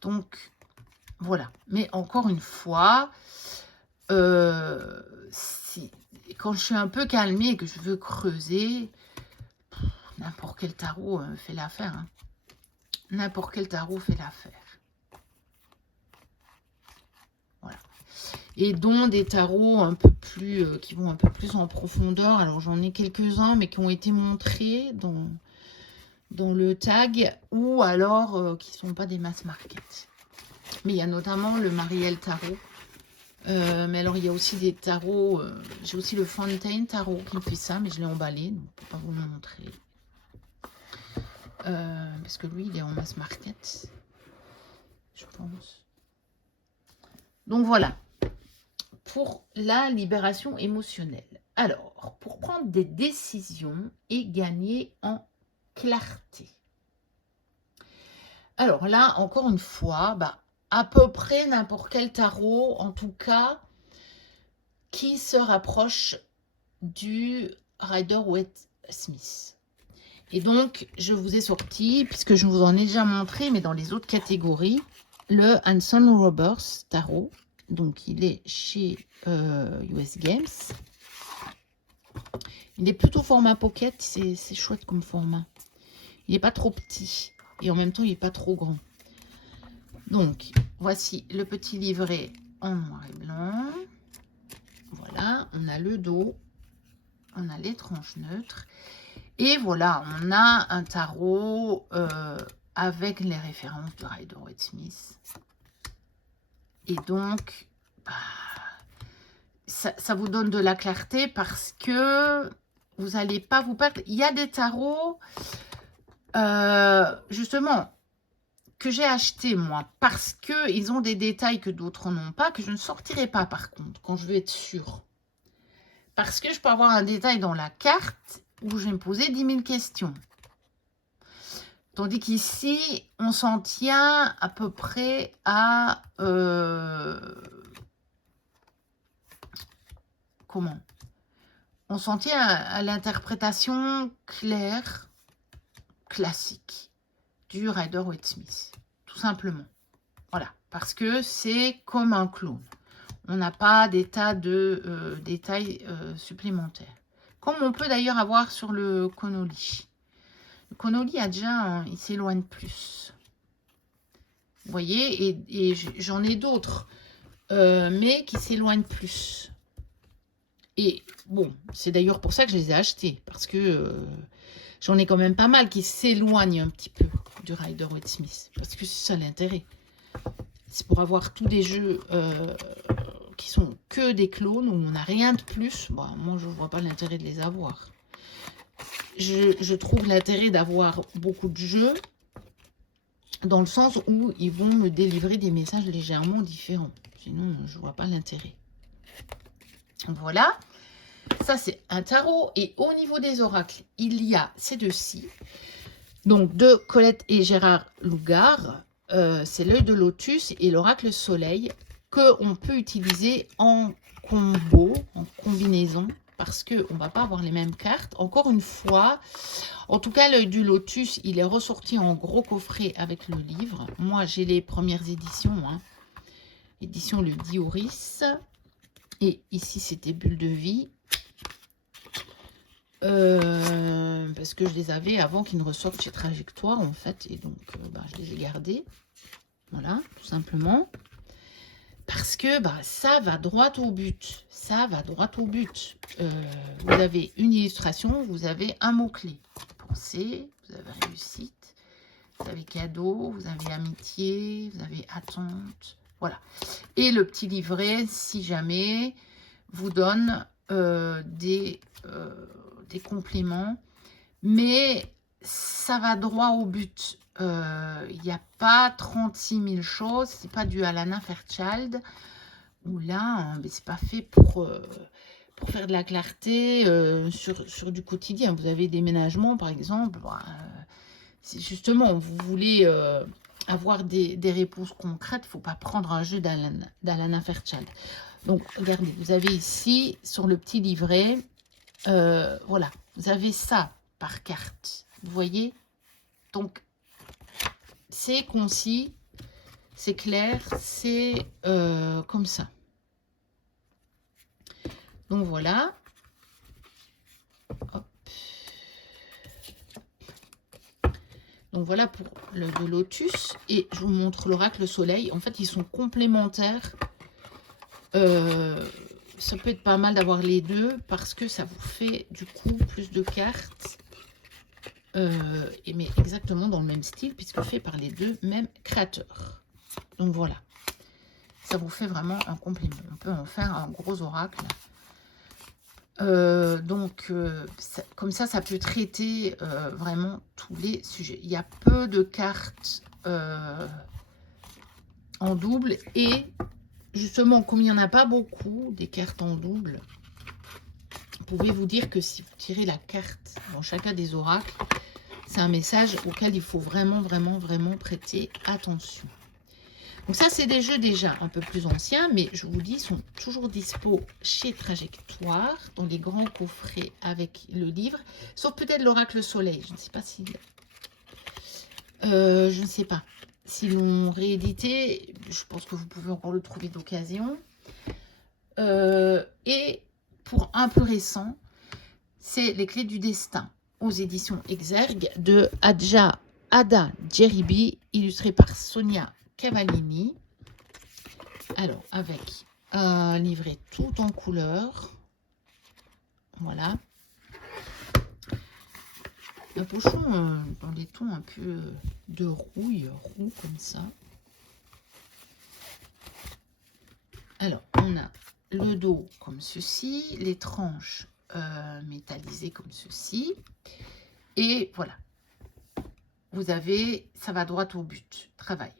Donc, voilà. Mais encore une fois, quand je suis un peu calmée et que je veux creuser, n'importe quel tarot fait l'affaire. Hein. N'importe quel tarot fait l'affaire. Voilà. Et dont des tarots un peu plus, qui vont un peu plus en profondeur. Alors j'en ai quelques-uns, mais qui ont été montrés dans le tag, ou alors qui ne sont pas des mass market. Mais il y a notamment le Marielle Tarot. Mais alors il y a aussi des tarots, j'ai aussi le Fontaine Tarot qui me fait ça, mais je l'ai emballé, donc je ne peux pas vous le montrer. Parce que lui, il est en mass market, je pense. Donc voilà, pour la libération émotionnelle. Alors, pour prendre des décisions et gagner en clarté. Alors là, encore une fois, à peu près n'importe quel tarot, en tout cas, qui se rapproche du Rider-Waite-Smith. Et donc, je vous ai sorti, puisque je vous en ai déjà montré, mais dans les autres catégories, le Hanson Roberts Tarot. Donc, il est chez US Games. Il est plutôt format pocket, c'est chouette comme format. Il n'est pas trop petit, et en même temps, il n'est pas trop grand. Donc, voici le petit livret en noir et blanc. Voilà, on a le dos, on a les tranches neutres. Et voilà, on a un tarot avec les références de Rider-Waite-Smith. Et donc, ça vous donne de la clarté parce que vous n'allez pas vous perdre. Il y a des tarots, justement, que j'ai acheté moi, parce qu'ils ont des détails que d'autres n'ont pas, que je ne sortirai pas par contre, quand je veux être sûre. Parce que je peux avoir un détail dans la carte où je vais me poser 10 000 questions. Tandis qu'ici, on s'en tient à peu près à... comment? On s'en tient à l'interprétation claire, classique, du Rider-Waite-Smith. Tout simplement. Voilà. Parce que c'est comme un clone. On n'a pas des tas de détails supplémentaires. Comme on peut d'ailleurs avoir sur le Connolly. Le Connolly a déjà, il s'éloigne plus. Vous voyez, et j'en ai d'autres, mais qui s'éloignent plus. Et bon, c'est d'ailleurs pour ça que je les ai achetés, parce que j'en ai quand même pas mal qui s'éloignent un petit peu du Rider-Waite-Smith, parce que c'est ça l'intérêt. C'est pour avoir tous des jeux qui sont que des clones, où on n'a rien de plus. Bon, moi, je ne vois pas l'intérêt de les avoir. Je trouve l'intérêt d'avoir beaucoup de jeux, dans le sens où ils vont me délivrer des messages légèrement différents. Sinon, je ne vois pas l'intérêt. Voilà. Ça, c'est un tarot. Et au niveau des oracles, il y a ces deux-ci. Donc, de Colette et Gérard Lougard. C'est l'œil de lotus et l'oracle soleil qu'on peut utiliser en combo, en combinaison. Parce qu'on ne va pas avoir les mêmes cartes. Encore une fois, en tout cas, l'œil du lotus, il est ressorti en gros coffret avec le livre. Moi, j'ai les premières éditions. Hein. Édition le Dioris. Et ici, c'était Bulle de vie. Parce que je les avais avant qu'ils ne ressortent chez Trajectoire, en fait. Et donc, je les ai gardés. Voilà, tout simplement. Parce que ça va droit au but. Ça va droit au but. Vous avez une illustration, vous avez un mot-clé. Pensée, vous avez réussite, vous avez cadeau, vous avez amitié, vous avez attente. Voilà. Et le petit livret, si jamais, vous donne des compléments. Mais ça va droit au but. Il n'y a pas 36 000 choses. C'est pas du Alana Fairchild. Où là, c'est pas fait pour faire de la clarté sur du quotidien. Vous avez des ménagements, par exemple. C'est justement, vous voulez avoir des réponses concrètes. Il ne faut pas prendre un jeu d'Alana Fairchild. Donc, regardez, vous avez ici, sur le petit livret, voilà, vous avez ça par carte. Vous voyez? Donc, c'est concis, c'est clair, c'est comme ça. Donc, voilà. Hop. Donc voilà pour le de Lotus. Et je vous montre l'oracle Soleil. En fait, ils sont complémentaires. Ça peut être pas mal d'avoir les deux parce que ça vous fait du coup plus de cartes. Mais exactement dans le même style puisque fait par les deux mêmes créateurs. Donc voilà. Ça vous fait vraiment un complément. On peut en faire un gros oracle. Comme ça peut traiter vraiment tous les sujets. Il y a peu de cartes en double et justement, comme il n'y en a pas beaucoup des cartes en double, vous pouvez vous dire que si vous tirez la carte dans chacun des oracles, c'est un message auquel il faut vraiment prêter attention. Donc ça, c'est des jeux déjà un peu plus anciens, mais je vous dis, sont toujours dispo chez Trajectoire, dans les grands coffrets avec le livre, sauf peut-être l'Oracle Soleil. Je ne sais pas si... je ne sais pas. S'ils l'ont réédité, je pense que vous pouvez encore le trouver d'occasion. Et pour un plus récent, c'est Les Clés du Destin, aux éditions Exergue, de Ada Jeribi, illustré par Sonia Cavallini. Alors, avec un livret tout en couleur. Voilà. Un pochon dans des tons un peu de rouille, roux comme ça. Alors, on a le dos comme ceci, les tranches métallisées comme ceci. Et voilà. Vous avez, ça va droit au but. Travail.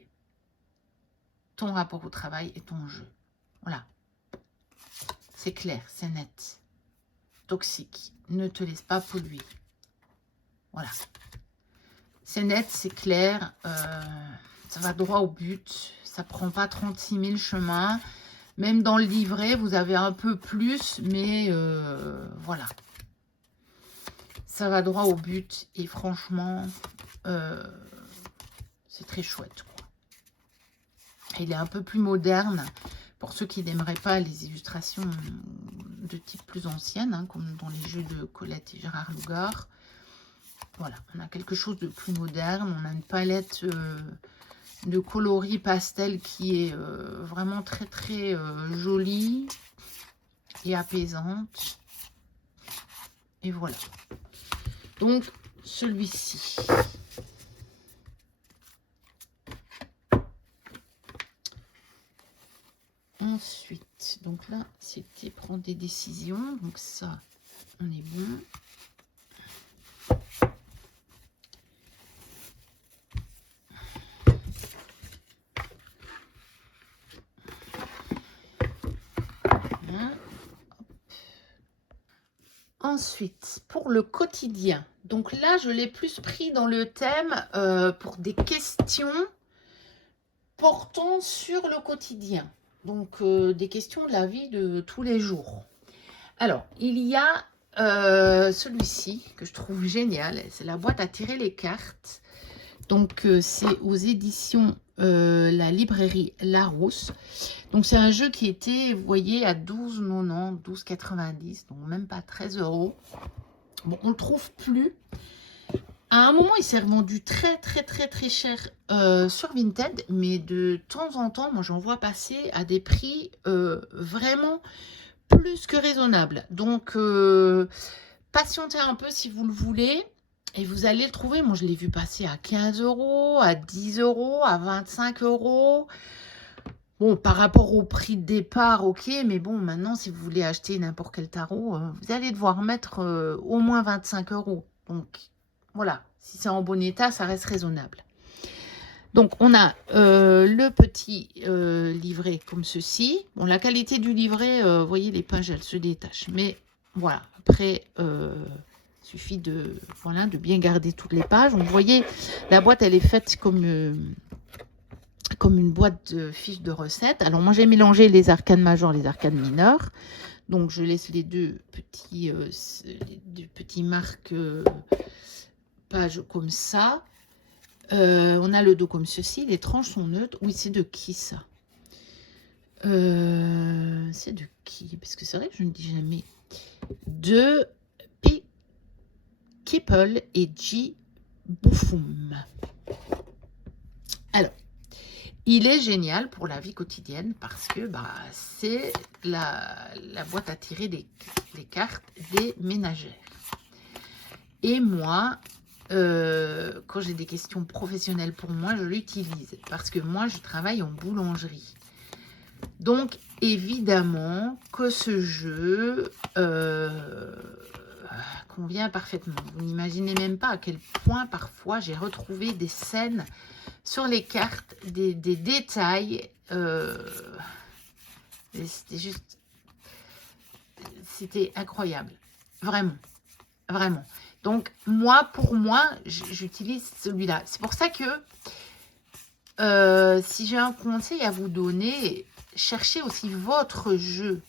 Ton rapport au travail et ton jeu. Voilà. C'est clair, c'est net. Toxique. Ne te laisse pas polluer. Voilà. C'est net, c'est clair. Ça va droit au but. Ça prend pas 36 000 chemins. Même dans le livret, vous avez un peu plus. Mais voilà. Ça va droit au but. Et franchement, c'est très chouette, quoi. Il est un peu plus moderne pour ceux qui n'aimeraient pas les illustrations de type plus ancienne, hein, comme dans les jeux de Colette et Gérard Lougard. Voilà, on a quelque chose de plus moderne. On a une palette de coloris pastel qui est vraiment très jolie et apaisante. Et voilà. Donc, celui-ci. Ensuite, donc là, c'était prendre des décisions. Donc ça, on est bon. Voilà. Ensuite, pour le quotidien. Donc là, je l'ai plus pris dans le thème pour des questions portant sur le quotidien. Donc, des questions de la vie de tous les jours. Alors, il y a celui-ci que je trouve génial. C'est la boîte à tirer les cartes. Donc, c'est aux éditions La Librairie Larousse. Donc, c'est un jeu qui était, vous voyez, à 12,90, 12,90. Donc, même pas 13 €. Bon, on ne le trouve plus. À un moment, il s'est revendu très cher sur Vinted, mais de temps en temps, moi j'en vois passer à des prix vraiment plus que raisonnables. Donc, patientez un peu si vous le voulez et vous allez le trouver. Moi, je l'ai vu passer à 15 €, à 10 €, à 25 €. Bon, par rapport au prix de départ, ok, mais bon, maintenant, si vous voulez acheter n'importe quel tarot, vous allez devoir mettre au moins 25 €. Donc, voilà, si c'est en bon état, ça reste raisonnable. Donc, on a le petit livret comme ceci. Bon, la qualité du livret, vous voyez, les pages, elles se détachent. Mais voilà, après, il suffit de, voilà, de bien garder toutes les pages. Donc, vous voyez, la boîte, elle est faite comme une boîte de fiches de recettes. Alors, moi, j'ai mélangé les arcanes majeures, les arcanes mineures. Donc, je laisse les deux petits marques pages comme ça. On a le dos comme ceci. Les tranches sont neutres. Oui, c'est de qui, ça? C'est de qui? Parce que c'est vrai que je ne dis jamais. De P. Kippel et G. Bouffoum. Alors, il est génial pour la vie quotidienne parce que c'est la boîte à tirer les cartes des ménagères. Et moi, quand j'ai des questions professionnelles pour moi, je l'utilise parce que moi, je travaille en boulangerie. Donc, évidemment que ce jeu convient parfaitement. Vous n'imaginez même pas à quel point, parfois, j'ai retrouvé des scènes sur les cartes, des détails. C'était juste... C'était incroyable. Vraiment. Vraiment. Donc, pour moi, j'utilise celui-là. C'est pour ça que si j'ai un conseil à vous donner, cherchez aussi votre jeu.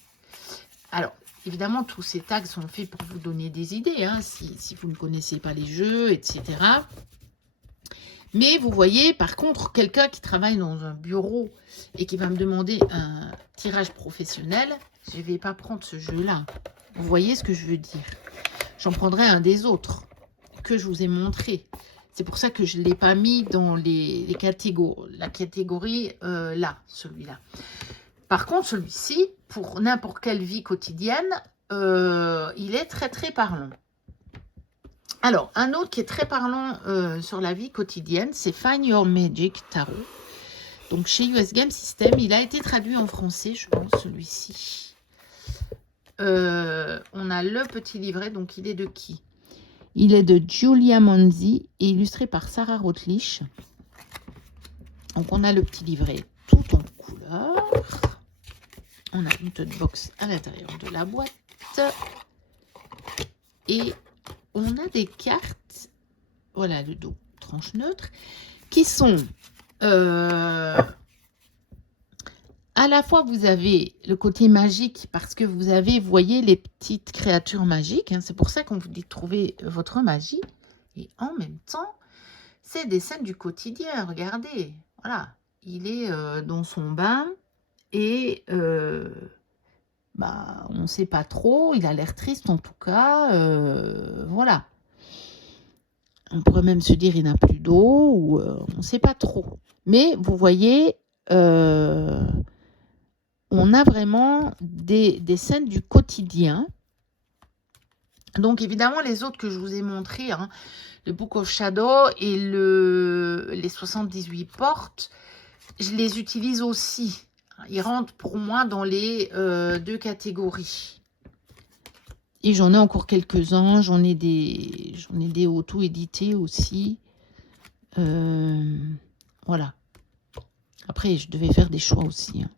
Alors, évidemment, tous ces tags sont faits pour vous donner des idées, hein, si vous ne connaissez pas les jeux, etc. Mais vous voyez, par contre, quelqu'un qui travaille dans un bureau et qui va me demander un tirage professionnel, je ne vais pas prendre ce jeu-là. Vous voyez ce que je veux dire? J'en prendrai un des autres que je vous ai montré. C'est pour ça que je ne l'ai pas mis dans les catégories, la catégorie là, celui-là. Par contre, celui-ci, pour n'importe quelle vie quotidienne, il est très très parlant. Alors, un autre qui est très parlant sur la vie quotidienne, c'est Find Your Magic Tarot. Donc, chez US Game System, il a été traduit en français, je pense, celui-ci. On a le petit livret, donc il est de qui? Il est de Julia Manzi et illustré par Sarah Rothlich. Donc, on a le petit livret tout en couleur. On a une tote box à l'intérieur de la boîte. Et on a des cartes, voilà le dos, tranche neutre, qui sont à la fois, vous avez le côté magique parce que vous avez, vous voyez, les petites créatures magiques. Hein, c'est pour ça qu'on vous dit de trouver votre magie. Et en même temps, c'est des scènes du quotidien. Regardez, voilà, il est dans son bain et on ne sait pas trop. Il a l'air triste en tout cas. Voilà. On pourrait même se dire il n'a plus d'eau ou on ne sait pas trop. Mais vous voyez, on a vraiment des scènes du quotidien. Donc évidemment, les autres que je vous ai montrés, hein, le Book of Shadow et les 78 portes, je les utilise aussi. Ils rentrent pour moi dans les deux catégories. Et j'en ai encore quelques-uns. J'en ai des auto-édités aussi. Voilà. Après, je devais faire des choix aussi. Hein.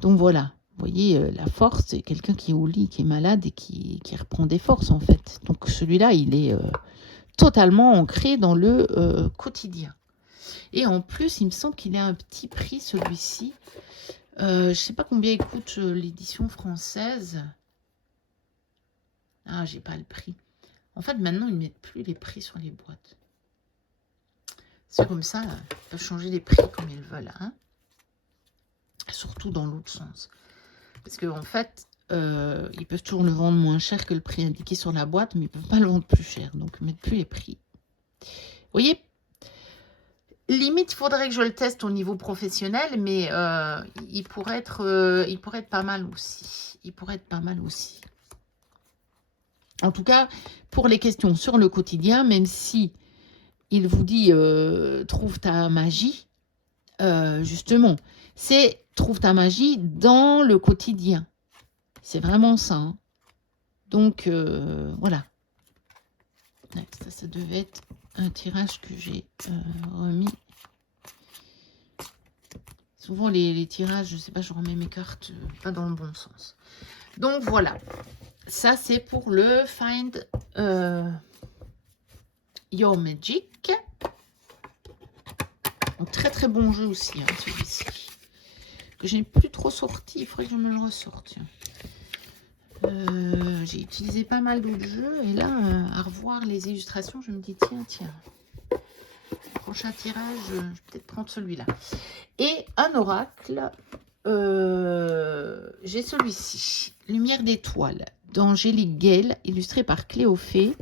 Donc voilà. Vous voyez, la force, c'est quelqu'un qui est au lit, qui est malade et qui reprend des forces en fait. Donc celui-là, il est totalement ancré dans le quotidien. Et en plus, il me semble qu'il a un petit prix celui-ci. Je ne sais pas combien coûte l'édition française. Ah, j'ai pas le prix. En fait, maintenant, ils ne mettent plus les prix sur les boîtes. C'est comme ça, ils peuvent changer les prix comme ils veulent. Hein. Surtout dans l'autre sens. Parce qu'en fait, ils peuvent toujours le vendre moins cher que le prix indiqué sur la boîte, mais ils ne peuvent pas le vendre plus cher. Donc, ils ne mettent plus les prix. Vous voyez, limite, il faudrait que je le teste au niveau professionnel, mais il pourrait être pas mal aussi. Il pourrait être pas mal aussi. En tout cas, pour les questions sur le quotidien, même si il vous dit trouve ta magie, justement, c'est trouve ta magie dans le quotidien. C'est vraiment ça. Hein. Donc, voilà. Ça devait être un tirage que j'ai remis. Souvent, les tirages, je ne sais pas, je remets mes cartes pas dans le bon sens. Donc, voilà. Ça, c'est pour le Find Your Magic. Donc, très, très bon jeu aussi, hein, celui-ci. Que je n'ai plus trop sorti. Il faudrait que je me le ressorte. J'ai utilisé pas mal d'autres jeux. Et là, à revoir les illustrations, je me dis, tiens. Prochain tirage, je vais peut-être prendre celui-là. Et un oracle, j'ai celui-ci. Lumière d'étoile d'Angélique Gale, illustré par Cléophée,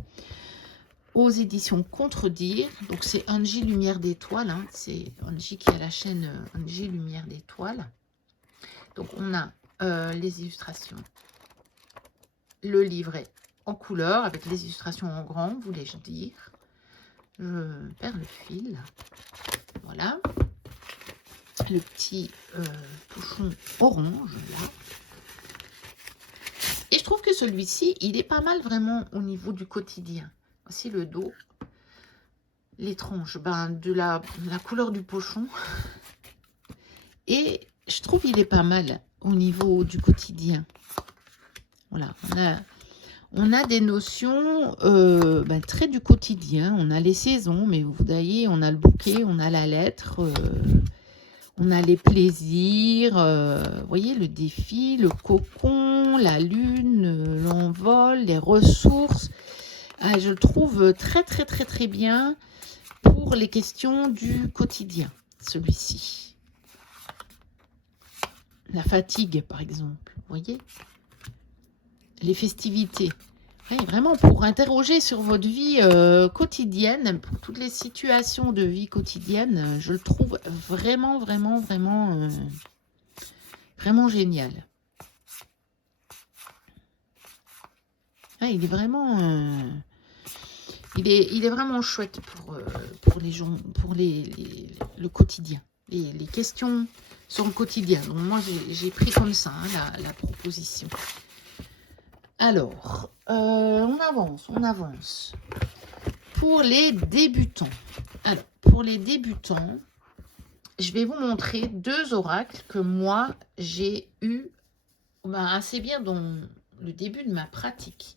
aux éditions Contredire. Donc c'est Angie Lumière d'étoiles, hein. C'est Angie qui a la chaîne Angie Lumière d'étoiles. Donc on a les illustrations, le livret en couleur avec les illustrations en grand, voulais-je dire. Je perds le fil. Voilà. Le petit pochon orange là. Et je trouve que celui-ci, il est pas mal vraiment au niveau du quotidien. Voici le dos. Les tranches, ben, de la couleur du pochon. Et je trouve qu'il est pas mal au niveau du quotidien. Voilà, on a des notions ben, très du quotidien. On a les saisons, mais vous voyez, on a le bouquet, on a la lettre, on a les plaisirs, vous voyez, le défi, le cocon, la lune, l'envol, les ressources. Ah, je le trouve très, très, très, très bien pour les questions du quotidien, celui-ci. La fatigue, par exemple, vous voyez. Les festivités. Oui, vraiment pour interroger sur votre vie quotidienne, pour toutes les situations de vie quotidienne, je le trouve vraiment, vraiment, vraiment, vraiment génial. Ah, il est vraiment, il est vraiment chouette pour les gens, pour le quotidien, les questions sur le quotidien. Donc moi j'ai pris comme ça hein, la proposition. Alors, on avance. Pour les débutants. Alors, pour les débutants, je vais vous montrer 2 oracles que moi, j'ai eu assez bien dans le début de ma pratique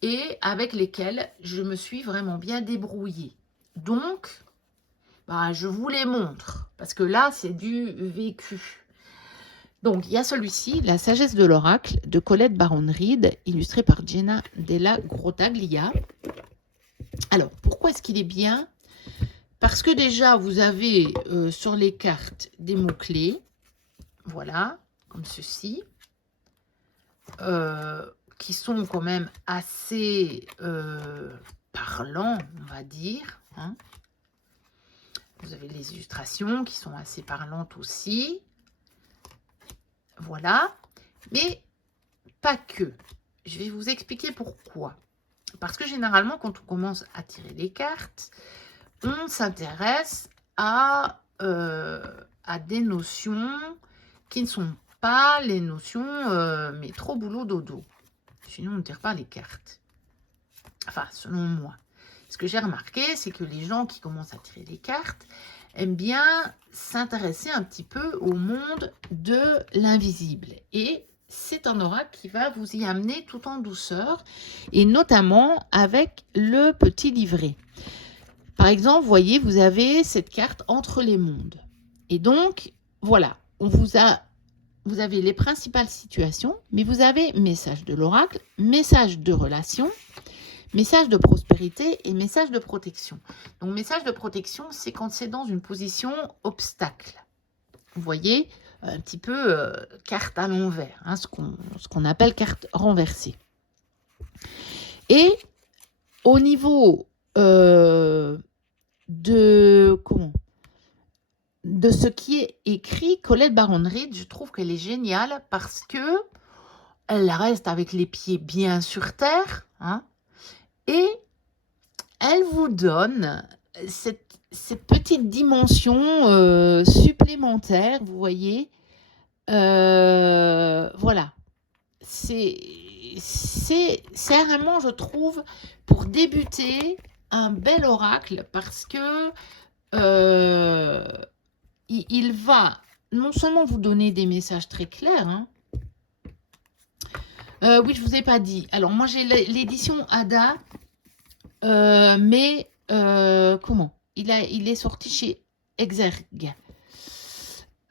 et avec lesquels je me suis vraiment bien débrouillée. Donc, je vous les montre parce que là, c'est du vécu. Donc, il y a celui-ci, La sagesse de l'oracle de Colette Baron-Reid, illustré par Jenna Della Grottaglia. Alors, pourquoi est-ce qu'il est bien? Parce que déjà, vous avez sur les cartes des mots-clés, voilà, comme ceci, qui sont quand même assez parlants, on va dire. Hein. Vous avez les illustrations qui sont assez parlantes aussi. Voilà, mais pas que. Je vais vous expliquer pourquoi. Parce que généralement, quand on commence à tirer les cartes, on s'intéresse à des notions qui ne sont pas les notions métro, boulot, dodo. Sinon, on ne tire pas les cartes. Enfin, selon moi. Ce que j'ai remarqué, c'est que les gens qui commencent à tirer les cartes aiment bien s'intéresser un petit peu au monde de l'invisible. Et c'est un oracle qui va vous y amener tout en douceur, et notamment avec le petit livret. Par exemple, vous voyez, vous avez cette carte entre les mondes. Et donc, voilà, vous avez les principales situations, mais vous avez message de l'oracle, message de relation, message de prospérité et message de protection. Donc, message de protection, c'est quand c'est dans une position obstacle. Vous voyez, un petit peu carte à l'envers, hein, ce qu'on appelle carte renversée. Et au niveau de ce qui est écrit, Colette Baron-Reid, je trouve qu'elle est géniale parce que elle reste avec les pieds bien sur terre, hein, et elle vous donne cette petite dimension supplémentaire, vous voyez. Voilà. C'est vraiment, je trouve, pour débuter, un bel oracle parce que il va non seulement vous donner des messages très clairs, hein. Oui, je ne vous ai pas dit. Alors, moi, j'ai l'édition Ada, mais comment il est sorti chez Exergue.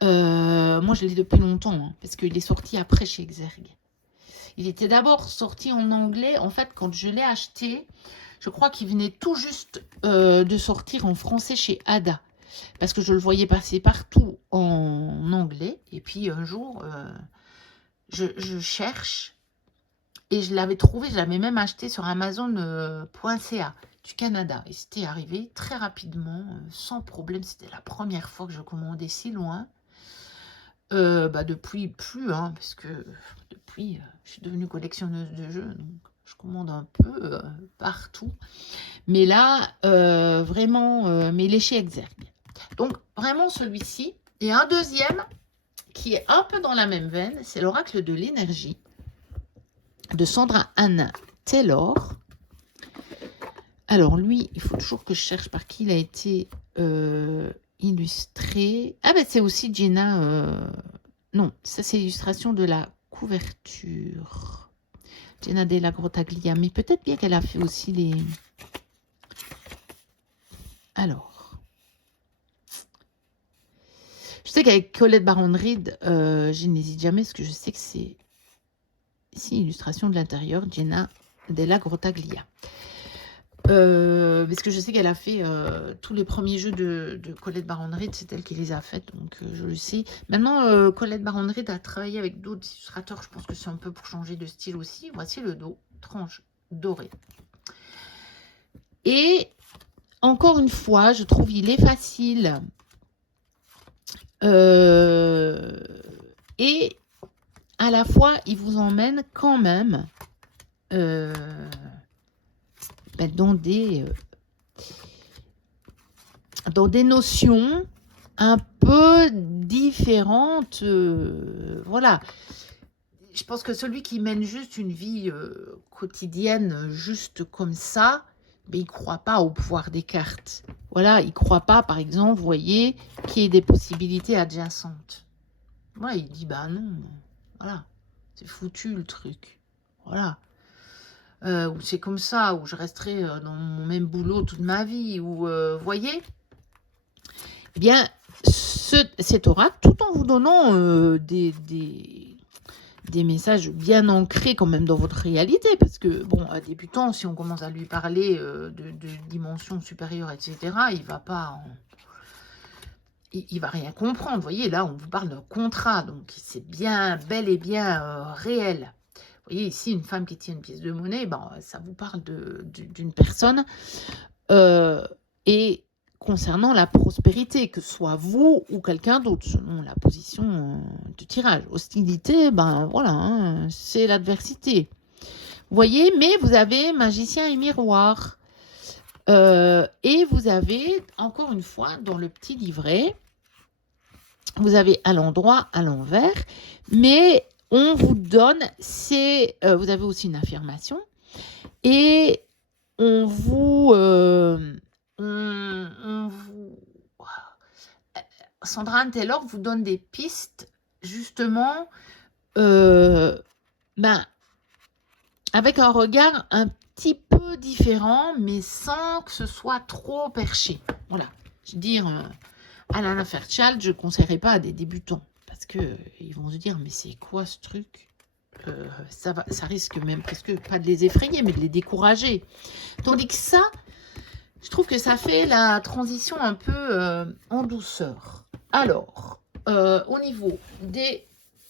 Moi, je l'ai depuis longtemps, hein, parce qu'il est sorti après chez Exergue. Il était d'abord sorti en anglais. En fait, quand je l'ai acheté, je crois qu'il venait tout juste de sortir en français chez Ada. Parce que je le voyais passer partout en anglais. Et puis, un jour, je cherche. Et je l'avais trouvé, je l'avais même acheté sur Amazon.ca du Canada. Et c'était arrivé très rapidement, sans problème. C'était la première fois que je commandais si loin. Depuis plus, hein, parce que depuis, je suis devenue collectionneuse de jeux, donc je commande un peu partout. Mais là, vraiment, mais il est chez Exergue. Donc, vraiment celui-ci. Et un deuxième qui est un peu dans la même veine, c'est l'Oracle de l'énergie de Sandra Anne Taylor. Alors lui, il faut toujours que je cherche par qui il a été illustré. Ah ben c'est aussi Jenna. Non, ça c'est l'illustration de la couverture. Jenna Della Grottaglia. Mais peut-être bien qu'elle a fait aussi les... Alors. Je sais qu'avec Colette Baron-Reid, je n'hésite jamais parce que je sais que c'est ici illustration de l'intérieur, Jenna Della Grottaglia. Parce que je sais qu'elle a fait tous les premiers jeux de Colette Baron-Reid, c'est elle qui les a faits, donc je le sais. Maintenant, Colette Baron-Reid a travaillé avec d'autres illustrateurs, je pense que c'est un peu pour changer de style aussi. Voici le dos, tranche dorée. Et encore une fois, je trouve il est facile. Et à la fois, il vous emmène quand même dans des notions un peu différentes. Voilà. Je pense que celui qui mène juste une vie quotidienne, juste comme ça, mais il ne croit pas au pouvoir des cartes. Voilà, il ne croit pas, par exemple, vous voyez, qu'il y ait des possibilités adjacentes. Ouais, il dit, bah non, voilà, c'est foutu le truc. Voilà. Ou c'est comme ça, ou je resterai dans mon même boulot toute ma vie, ou voyez, eh bien, cet oracle, tout en vous donnant des messages bien ancrés quand même dans votre réalité, parce que, bon, un débutant, si on commence à lui parler de dimensions supérieures, etc., il va pas... Il va rien comprendre, vous voyez, là, on vous parle d'un contrat, donc c'est bien, bel et bien réel. Vous voyez ici, une femme qui tient une pièce de monnaie, ben, ça vous parle d'une personne. Et concernant la prospérité, que ce soit vous ou quelqu'un d'autre, selon la position de tirage. Hostilité, ben voilà, hein, c'est l'adversité. Vous voyez, mais vous avez magicien et miroir. Et vous avez, encore une fois, dans le petit livret, vous avez à l'endroit, à l'envers, mais on vous donne, vous avez aussi une affirmation, et on vous... Sandra Anne Taylor vous donne des pistes, justement, avec un regard un petit peu différent, mais sans que ce soit trop perché. Voilà. Je veux dire, Alana Fairchild, je ne conseillerais pas à des débutants, parce qu'ils vont se dire, mais c'est quoi ce truc? Ça risque même presque pas de les effrayer, mais de les décourager. Tandis que ça, je trouve que ça fait la transition un peu en douceur. Alors, au niveau des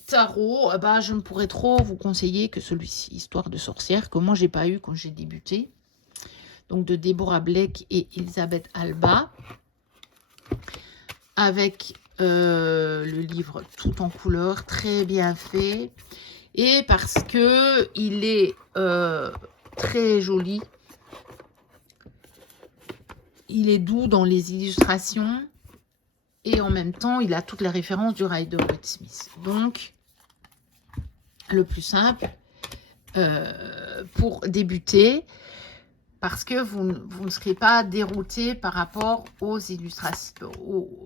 tarots, je ne pourrais trop vous conseiller que celui-ci, Histoire de sorcière, que moi, j'ai pas eu quand j'ai débuté. Donc, de Deborah Blake et Elisabeth Alba. Avec le livre tout en couleur, très bien fait. Et parce que il est très joli. Il est doux dans les illustrations. Et en même temps, il a toutes les références du Rider-Waite Smith. Donc, le plus simple pour débuter, parce que vous ne serez pas dérouté par rapport aux illustrations,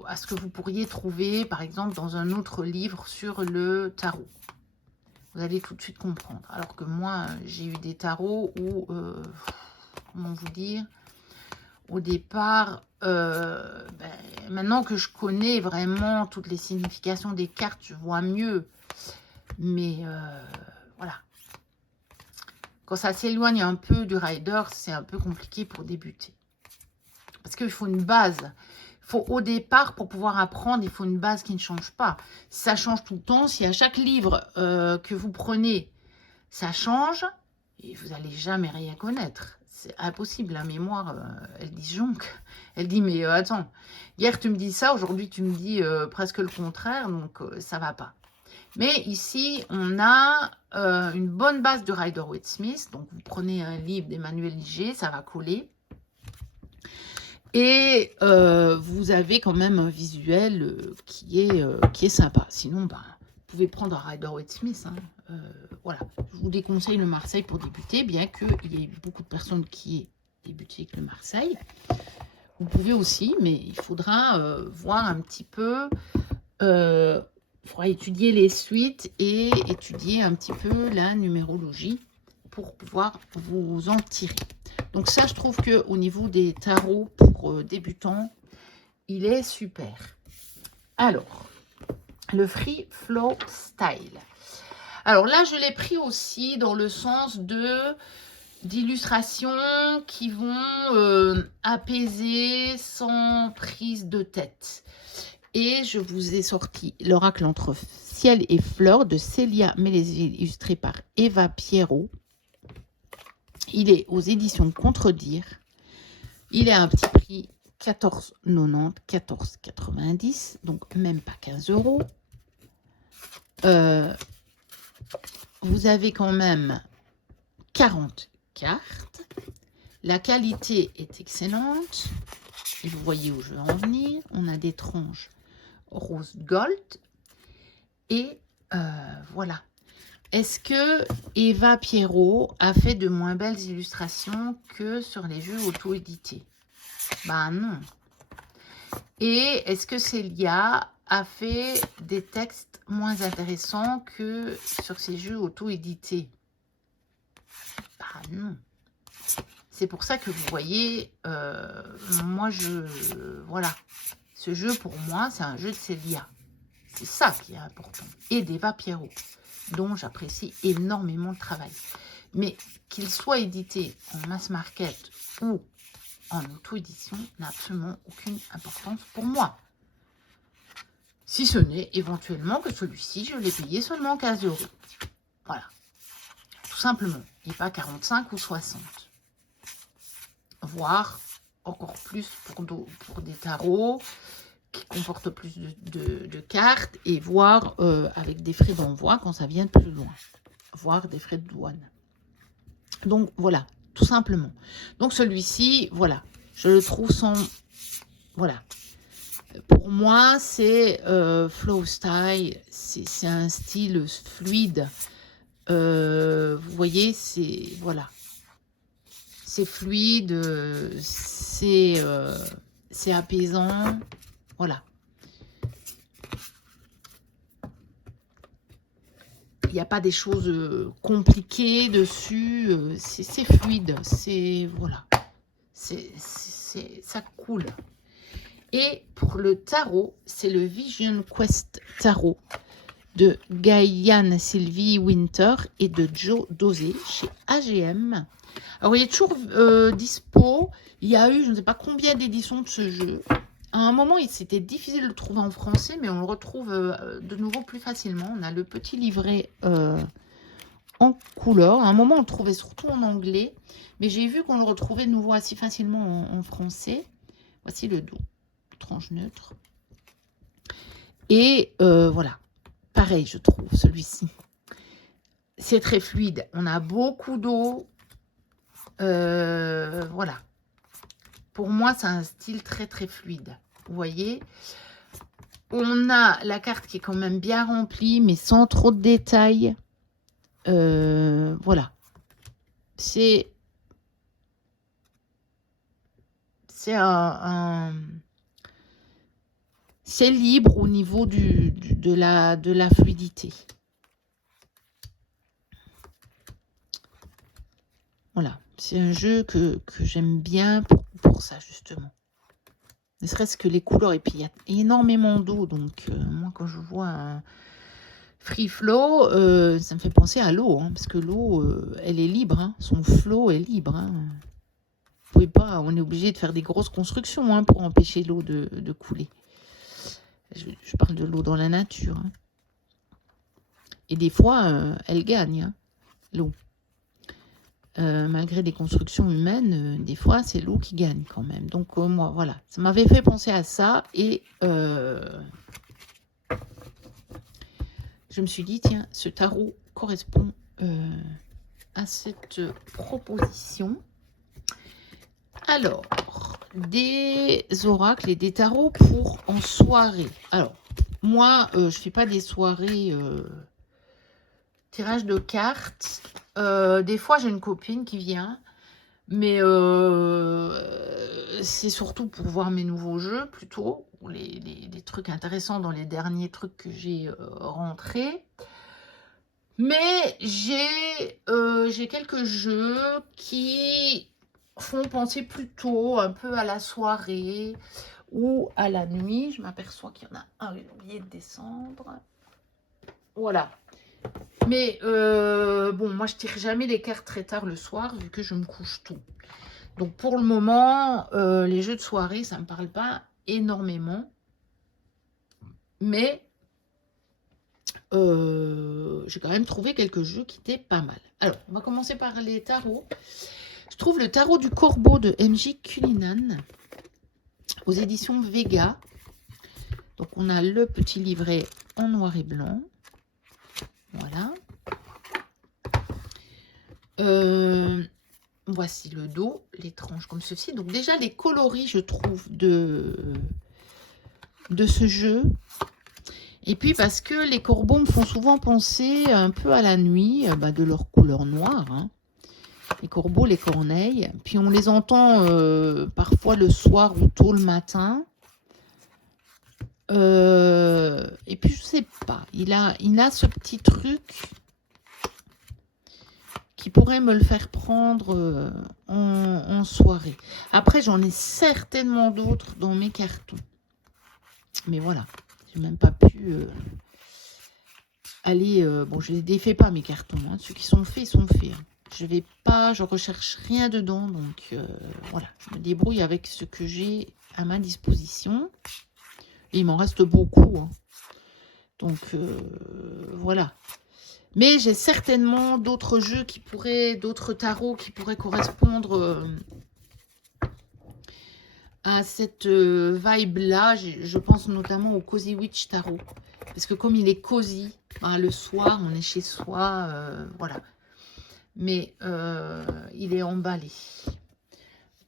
à ce que vous pourriez trouver, par exemple, dans un autre livre sur le tarot. Vous allez tout de suite comprendre. Alors que moi, j'ai eu des tarots où, comment vous dire, au départ, maintenant que je connais vraiment toutes les significations des cartes, je vois mieux. Mais voilà. Quand ça s'éloigne un peu du rider, c'est un peu compliqué pour débuter. Parce qu'il faut une base. Au départ, pour pouvoir apprendre, il faut une base qui ne change pas. Ça change tout le temps. Si à chaque livre que vous prenez, ça change, et vous n'allez jamais rien connaître. C'est impossible, la mémoire, elle disjonque. Elle dit, mais attends, hier tu me dis ça, aujourd'hui tu me dis presque le contraire, donc ça va pas. Mais ici, on a une bonne base de Rider-Waite-Smith. Donc, vous prenez un livre d'Emmanuel Liger, ça va coller. Et vous avez quand même un visuel qui est sympa. Sinon, bah, vous pouvez prendre un Rider-Waite-Smith. Hein. Voilà. Je vous déconseille le Marseille pour débuter, bien qu'il y ait beaucoup de personnes qui aient débuté avec le Marseille. Vous pouvez aussi, mais il faudra voir un petit peu... il faudra étudier les suites et étudier un petit peu la numérologie pour pouvoir vous en tirer. Donc ça, je trouve qu'au niveau des tarots pour débutants, il est super. Alors, le Free Flow Style. Alors là, je l'ai pris aussi dans le sens d'illustrations qui vont apaiser sans prise de tête. Et je vous ai sorti l'oracle entre ciel et fleurs de Célia Mélézil, illustré par Eva Pierrot. Il est aux éditions Contredire. Il est à un petit prix 14,90, 14,90, donc même pas 15 €. Vous avez quand même 40 cartes. La qualité est excellente. Et vous voyez où je veux en venir. On a des tranches rose gold. Et voilà. Est-ce que Eva Pierrot a fait de moins belles illustrations que sur les jeux auto-édités? Ben non. Et est-ce que Célia a fait des textes moins intéressants que sur ces jeux auto-édités? Ben non. C'est pour ça que vous voyez, moi voilà. Ce jeu pour moi, c'est un jeu de Célia. C'est ça qui est important. Et d'Eva Pierrot, dont j'apprécie énormément le travail. Mais qu'il soit édité en mass market ou en auto-édition n'a absolument aucune importance pour moi. Si ce n'est éventuellement que celui-ci, je l'ai payé seulement 15 €. Voilà. Tout simplement. Et pas 45 ou 60. Voire encore plus pour des tarots qui comportent plus de cartes et voire avec des frais d'envoi quand ça vient de plus loin. Voire des frais de douane. Donc voilà, tout simplement. Donc celui-ci, voilà, je le trouve sans... Voilà. Pour moi, c'est flow style, c'est un style fluide. Vous voyez, c'est... Voilà. C'est fluide, c'est apaisant. Voilà. Il n'y a pas des choses compliquées dessus. C'est fluide. C'est... Voilà. Ça coule. Et pour le tarot, c'est le Vision Quest Tarot de Gaïane Sylvie Winter et de Joe Dosé chez AGM. Alors, il est toujours dispo. Il y a eu, je ne sais pas combien d'éditions de ce jeu. À un moment, c'était difficile de le trouver en français, mais on le retrouve de nouveau plus facilement. On a le petit livret en couleur. À un moment, on le trouvait surtout en anglais, mais j'ai vu qu'on le retrouvait de nouveau assez facilement en français. Voici le dos. Tranche neutre. Et voilà. Pareil, je trouve, celui-ci. C'est très fluide. On a beaucoup d'eau. Voilà. Pour moi, c'est un style très, très fluide. Vous voyez, on a la carte qui est quand même bien remplie, mais sans trop de détails. Voilà. C'est c'est libre au niveau de la fluidité. Voilà, c'est un jeu que j'aime bien pour ça, justement. Ne serait-ce que les couleurs. Et puis, il y a énormément d'eau. Donc, moi, quand je vois un free flow, ça me fait penser à l'eau. Hein, parce que l'eau, elle est libre. Hein, son flow est libre. Hein. Vous pouvez pas, on est obligé de faire des grosses constructions hein, pour empêcher l'eau de couler. Je parle de l'eau dans la nature. Hein. Et des fois, elle gagne, hein, l'eau. malgré les constructions humaines, des fois, c'est l'eau qui gagne quand même. Donc, moi, voilà, ça m'avait fait penser à ça. Et je me suis dit, tiens, ce tarot correspond à cette proposition. Alors, des oracles et des tarots pour en soirée. Alors, moi, je ne fais pas des soirées tirage de cartes. Des fois, j'ai une copine qui vient, mais c'est surtout pour voir mes nouveaux jeux, plutôt, ou les trucs intéressants dans les derniers trucs que j'ai rentrés. Mais j'ai quelques jeux qui font penser plutôt un peu à la soirée ou à la nuit. Je m'aperçois qu'il y en a un, j'ai oublié de descendre. Voilà. Mais bon, moi je tire jamais les cartes très tard le soir vu que je me couche tôt. Donc pour le moment, les jeux de soirée, ça ne me parle pas énormément. Mais j'ai quand même trouvé quelques jeux qui étaient pas mal. Alors, on va commencer par les tarots. Je trouve le tarot du corbeau de MJ Cullinan aux éditions Vega. Donc, on a le petit livret en noir et blanc. Voilà. Voici le dos, les tranches comme ceci. Donc, déjà, les coloris, je trouve, de ce jeu. Et puis, parce que les corbeaux me font souvent penser un peu à la nuit, de leur couleur noire, hein. Les corbeaux, les corneilles. Puis on les entend parfois le soir ou tôt le matin. Et puis je sais pas, il a ce petit truc qui pourrait me le faire prendre en soirée. Après, j'en ai certainement d'autres dans mes cartons. Mais voilà, j'ai même pas pu aller... bon, je les défais pas mes cartons, hein. Ceux qui sont faits, ils sont faits, hein. Je recherche rien dedans, donc voilà, je me débrouille avec ce que j'ai à ma disposition. Et il m'en reste beaucoup, hein. Donc voilà. Mais j'ai certainement d'autres jeux qui pourraient, d'autres tarots qui pourraient correspondre à cette vibe-là. Je pense notamment au Cozy Witch Tarot. Parce que comme il est cosy, le soir, on est chez soi, voilà. Mais il est emballé.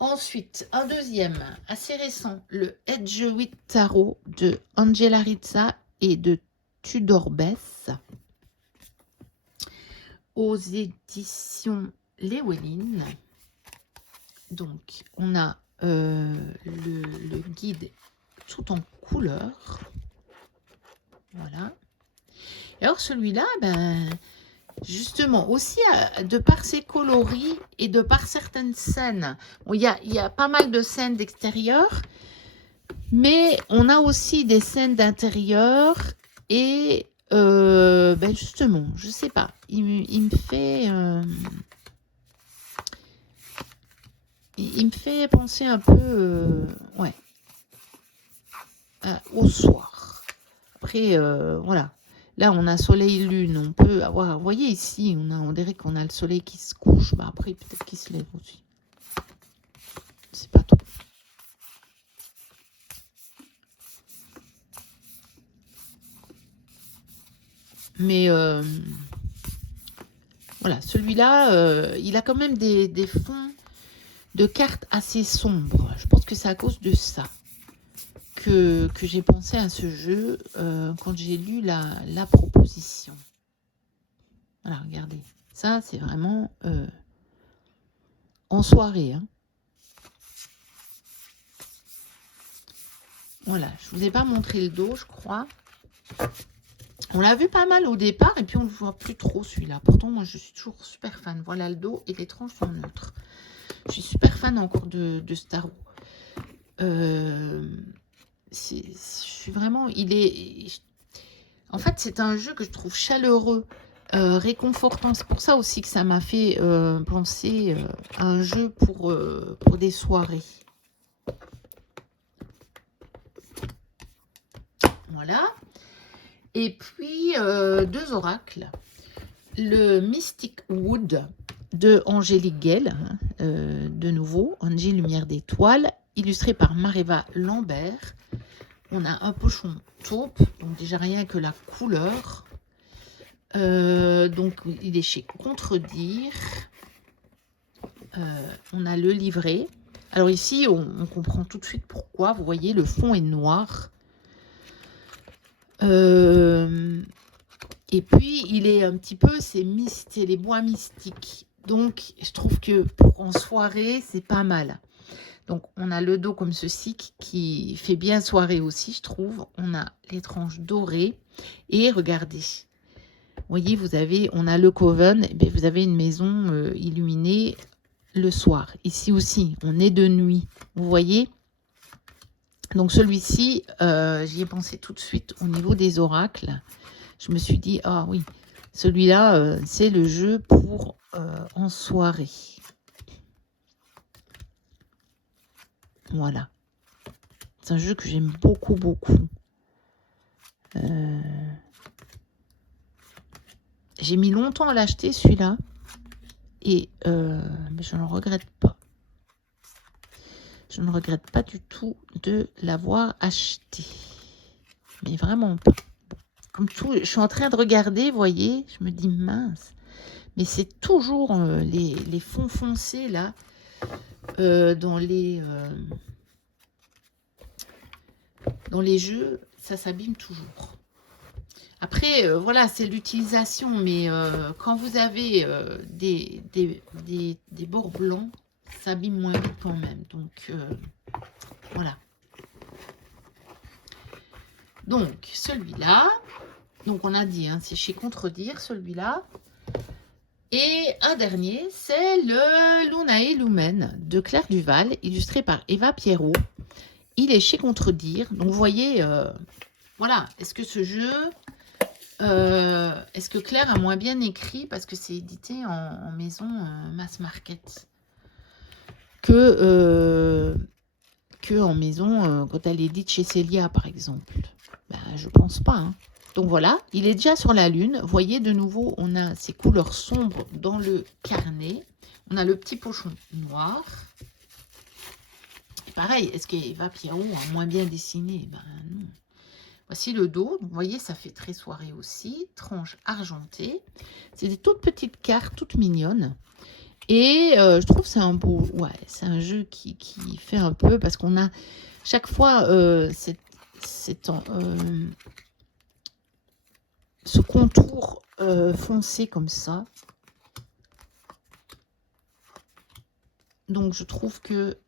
Ensuite, un deuxième, assez récent, le Edgewick Tarot de Angela Rizza et de Tudor Bess aux éditions Llewellyn. Donc, on a le guide tout en couleur. Voilà. Et alors, celui-là, justement, aussi de par ses coloris et de par certaines scènes. Bon, il y a pas mal de scènes d'extérieur, mais on a aussi des scènes d'intérieur. Et justement, je sais pas, il me fait... il me fait penser un peu ouais, au soir. Après, voilà. Là, on a soleil-lune. On peut avoir... Vous voyez ici, on dirait qu'on a le soleil qui se couche. Après, peut-être qu'il se lève aussi. Je sais pas trop. Mais voilà, celui-là, il a quand même des fonds de cartes assez sombres. Je pense que c'est à cause de ça que j'ai pensé à ce jeu quand j'ai lu la proposition. Voilà, regardez. Ça, c'est vraiment en soirée, hein. Voilà, je vous ai pas montré le dos, je crois. On l'a vu pas mal au départ, et puis on ne le voit plus trop, celui-là. Pourtant, moi, je suis toujours super fan. Voilà le dos, et les tranches sont neutres. Je suis super fan encore de ce tarot. Je suis vraiment... En fait, c'est un jeu que je trouve chaleureux, réconfortant. C'est pour ça aussi que ça m'a fait penser à un jeu pour des soirées. Voilà. Et puis, deux oracles. Le Mystic Wood de Angélique Gell, hein, de nouveau, Angie Lumière d'étoiles, illustré par Mareva Lambert. On a un pochon taupe, donc déjà rien que la couleur. Donc il est chez Contredire. On a le livret. Alors ici, on comprend tout de suite pourquoi. Vous voyez, le fond est noir. Et puis, il est un petit peu, c'est les bois mystiques. Donc, je trouve que en soirée, c'est pas mal. Donc, on a le dos comme ceci qui fait bien soirée aussi, je trouve. On a les tranches dorées. Et regardez, vous voyez, on a le coven. Et bien, vous avez une maison illuminée le soir. Ici aussi, on est de nuit. Vous voyez? Donc, celui-ci, j'y ai pensé tout de suite au niveau des oracles. Je me suis dit, ah oui, celui-là, c'est le jeu pour en soirée. Voilà. C'est un jeu que j'aime beaucoup, beaucoup. J'ai mis longtemps à l'acheter, celui-là. Et mais je ne regrette pas. Je ne regrette pas du tout de l'avoir acheté. Mais vraiment pas. Comme tout, je suis en train de regarder, vous voyez, je me dis mince. Mais c'est toujours les fonds foncés, là, dans les jeux, ça s'abîme toujours. Après, voilà, c'est l'utilisation, mais quand vous avez des bords blancs, ça abîme moins vite quand même. Donc, voilà. Donc, celui-là, donc on a dit, hein, c'est chez Contredire, celui-là. Et un dernier, c'est le Lunae Lumen de Claire Duval, illustré par Eva Pierrot. Il est chez Contredire. Donc, vous voyez, voilà, est-ce que ce jeu... est-ce que Claire a moins bien écrit parce que c'est édité en maison mass market que en maison quand elle édite chez Célia par exemple? Ben, je pense pas. Hein. Donc voilà, il est déjà sur la lune. Vous voyez de nouveau, on a ces couleurs sombres dans le carnet. On a le petit pochon noir. Et pareil, est-ce qu'Eva Pierrot a moins bien dessiné? Ben non. Voici le dos. Donc, vous voyez, ça fait très soirée aussi. Tranche argentée. C'est des toutes petites cartes, toutes mignonnes. Et je trouve que c'est un beau... Ouais, c'est un jeu qui fait un peu... Parce qu'on a chaque fois ce contour foncé comme ça. Donc, je trouve que...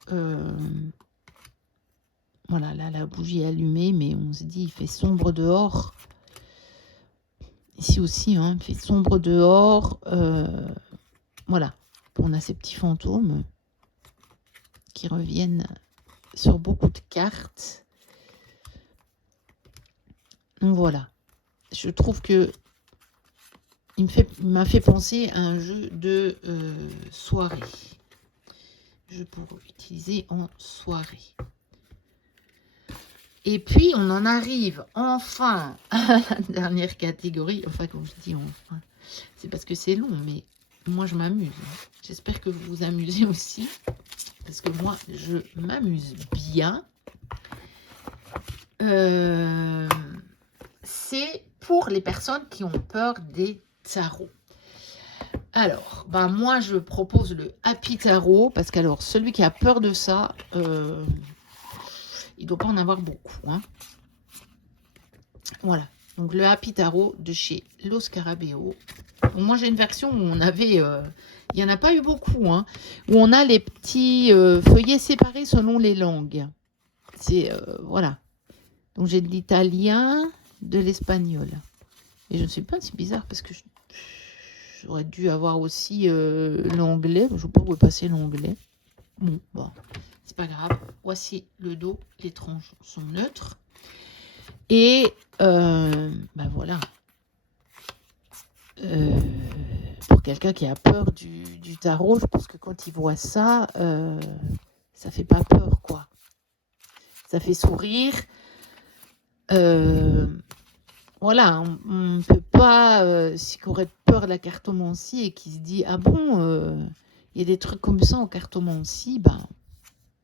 voilà, là, la bougie est allumée, mais on se dit, il fait sombre dehors. Ici aussi, hein, il fait sombre dehors. Voilà, on a ces petits fantômes qui reviennent sur beaucoup de cartes. Donc voilà, je trouve que il m'a fait penser à un jeu de soirée. Je pourrais utiliser en soirée. Et puis, on en arrive enfin à la dernière catégorie. Enfin, comme je dis enfin, c'est parce que c'est long, mais moi, je m'amuse. J'espère que vous vous amusez aussi. Parce que moi, je m'amuse bien. C'est pour les personnes qui ont peur des tarots. Alors, ben moi, je propose le Happy Tarot. Parce qu'alors, celui qui a peur de ça... il ne doit pas en avoir beaucoup. Hein. Voilà. Donc, le Happy Tarot de chez Los Scarabeo. Donc, moi, j'ai une version où on avait... il n'y en a pas eu beaucoup. Hein, où on a les petits feuillets séparés selon les langues. C'est... voilà. Donc, j'ai de l'italien, de l'espagnol. Et je ne sais pas, c'est bizarre parce que j'aurais dû avoir aussi l'anglais. Je ne sais pas où est passé l'anglais. Bon. C'est pas grave. Voici le dos. Les tranches sont neutres. Et ben voilà. Pour quelqu'un qui a peur du tarot, je pense que quand il voit ça, ça fait pas peur, quoi. Ça fait sourire. voilà, on ne peut pas, si qu'on aurait peur de la cartomancie et qui se dit, ah bon, il y a des trucs comme ça en cartomancie, ben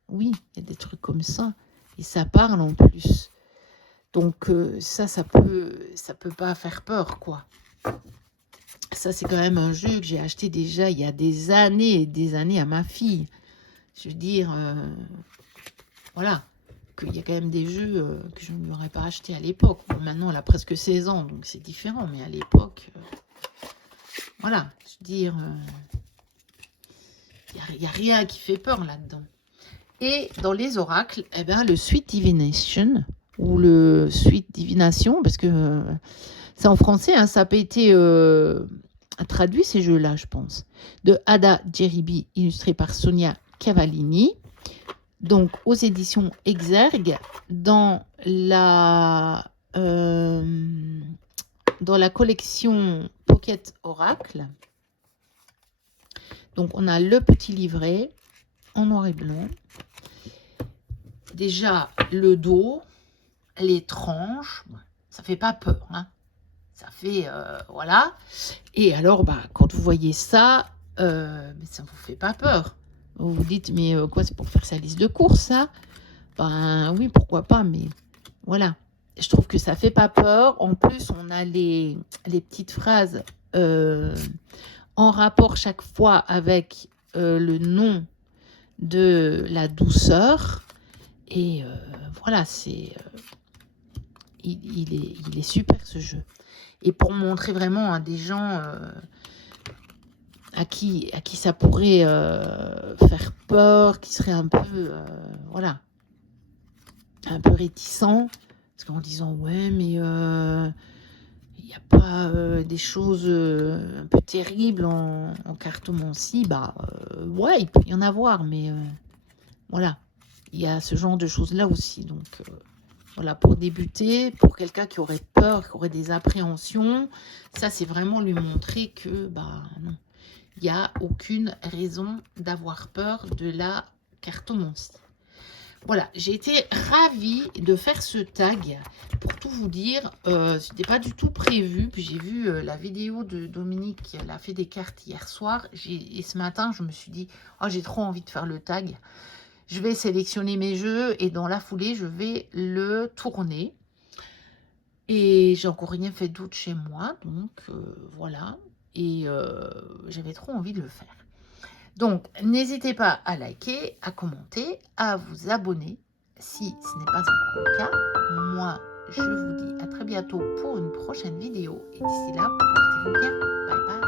oui, il y a des trucs comme ça. Et ça parle en plus. Donc ça peut pas faire peur, quoi. Ça, c'est quand même un jeu que j'ai acheté déjà il y a des années et des années à ma fille. Je veux dire, voilà, qu'il y a quand même des jeux que je ne lui aurais pas acheté à l'époque. Bon, maintenant, elle a presque 16 ans, donc c'est différent. Mais à l'époque, voilà, je veux dire, il n'y a rien qui fait peur là-dedans. Et dans les oracles, eh ben, le Sweet Divination, ou le Sweet Divination, parce que c'est en français, hein, ça n'a pas été traduit ces jeux-là, je pense, de Ada Jeribi, illustré par Sonia Cavallini, donc aux éditions Exergue, dans la collection Pocket Oracle. Donc on a le petit livret en noir et blanc. Déjà le dos, les tranches, ça fait pas peur, hein. Ça fait, voilà. Et alors, bah, quand vous voyez ça, ça ne vous fait pas peur. Vous vous dites, mais quoi, c'est pour faire sa liste de courses, ça? Ben oui, pourquoi pas, mais voilà. Je trouve que ça fait pas peur. En plus, on a les petites phrases en rapport chaque fois avec le nom de la douceur. Et voilà, il est super, ce jeu. Et pour montrer vraiment à des gens à qui ça pourrait faire peur, qui seraient un peu, voilà, un peu réticents, parce qu'en disant, ouais, mais il n'y a pas des choses un peu terribles en cartomancie, bah, ouais, il peut y en avoir, mais voilà, il y a ce genre de choses-là aussi, donc... voilà, pour débuter, pour quelqu'un qui aurait peur, qui aurait des appréhensions, ça, c'est vraiment lui montrer que, bah non, il n'y a aucune raison d'avoir peur de la cartomancie. Voilà, j'ai été ravie de faire ce tag. Pour tout vous dire, ce n'était pas du tout prévu. Puis j'ai vu la vidéo de Dominique, elle a fait des cartes hier soir. Et ce matin, je me suis dit, oh, j'ai trop envie de faire le tag. Je vais sélectionner mes jeux et dans la foulée, je vais le tourner. Et j'ai encore rien fait d'autre chez moi, donc voilà. Et j'avais trop envie de le faire. Donc, n'hésitez pas à liker, à commenter, à vous abonner si ce n'est pas encore le cas. Moi, je vous dis à très bientôt pour une prochaine vidéo. Et d'ici là, portez-vous bien. Bye bye.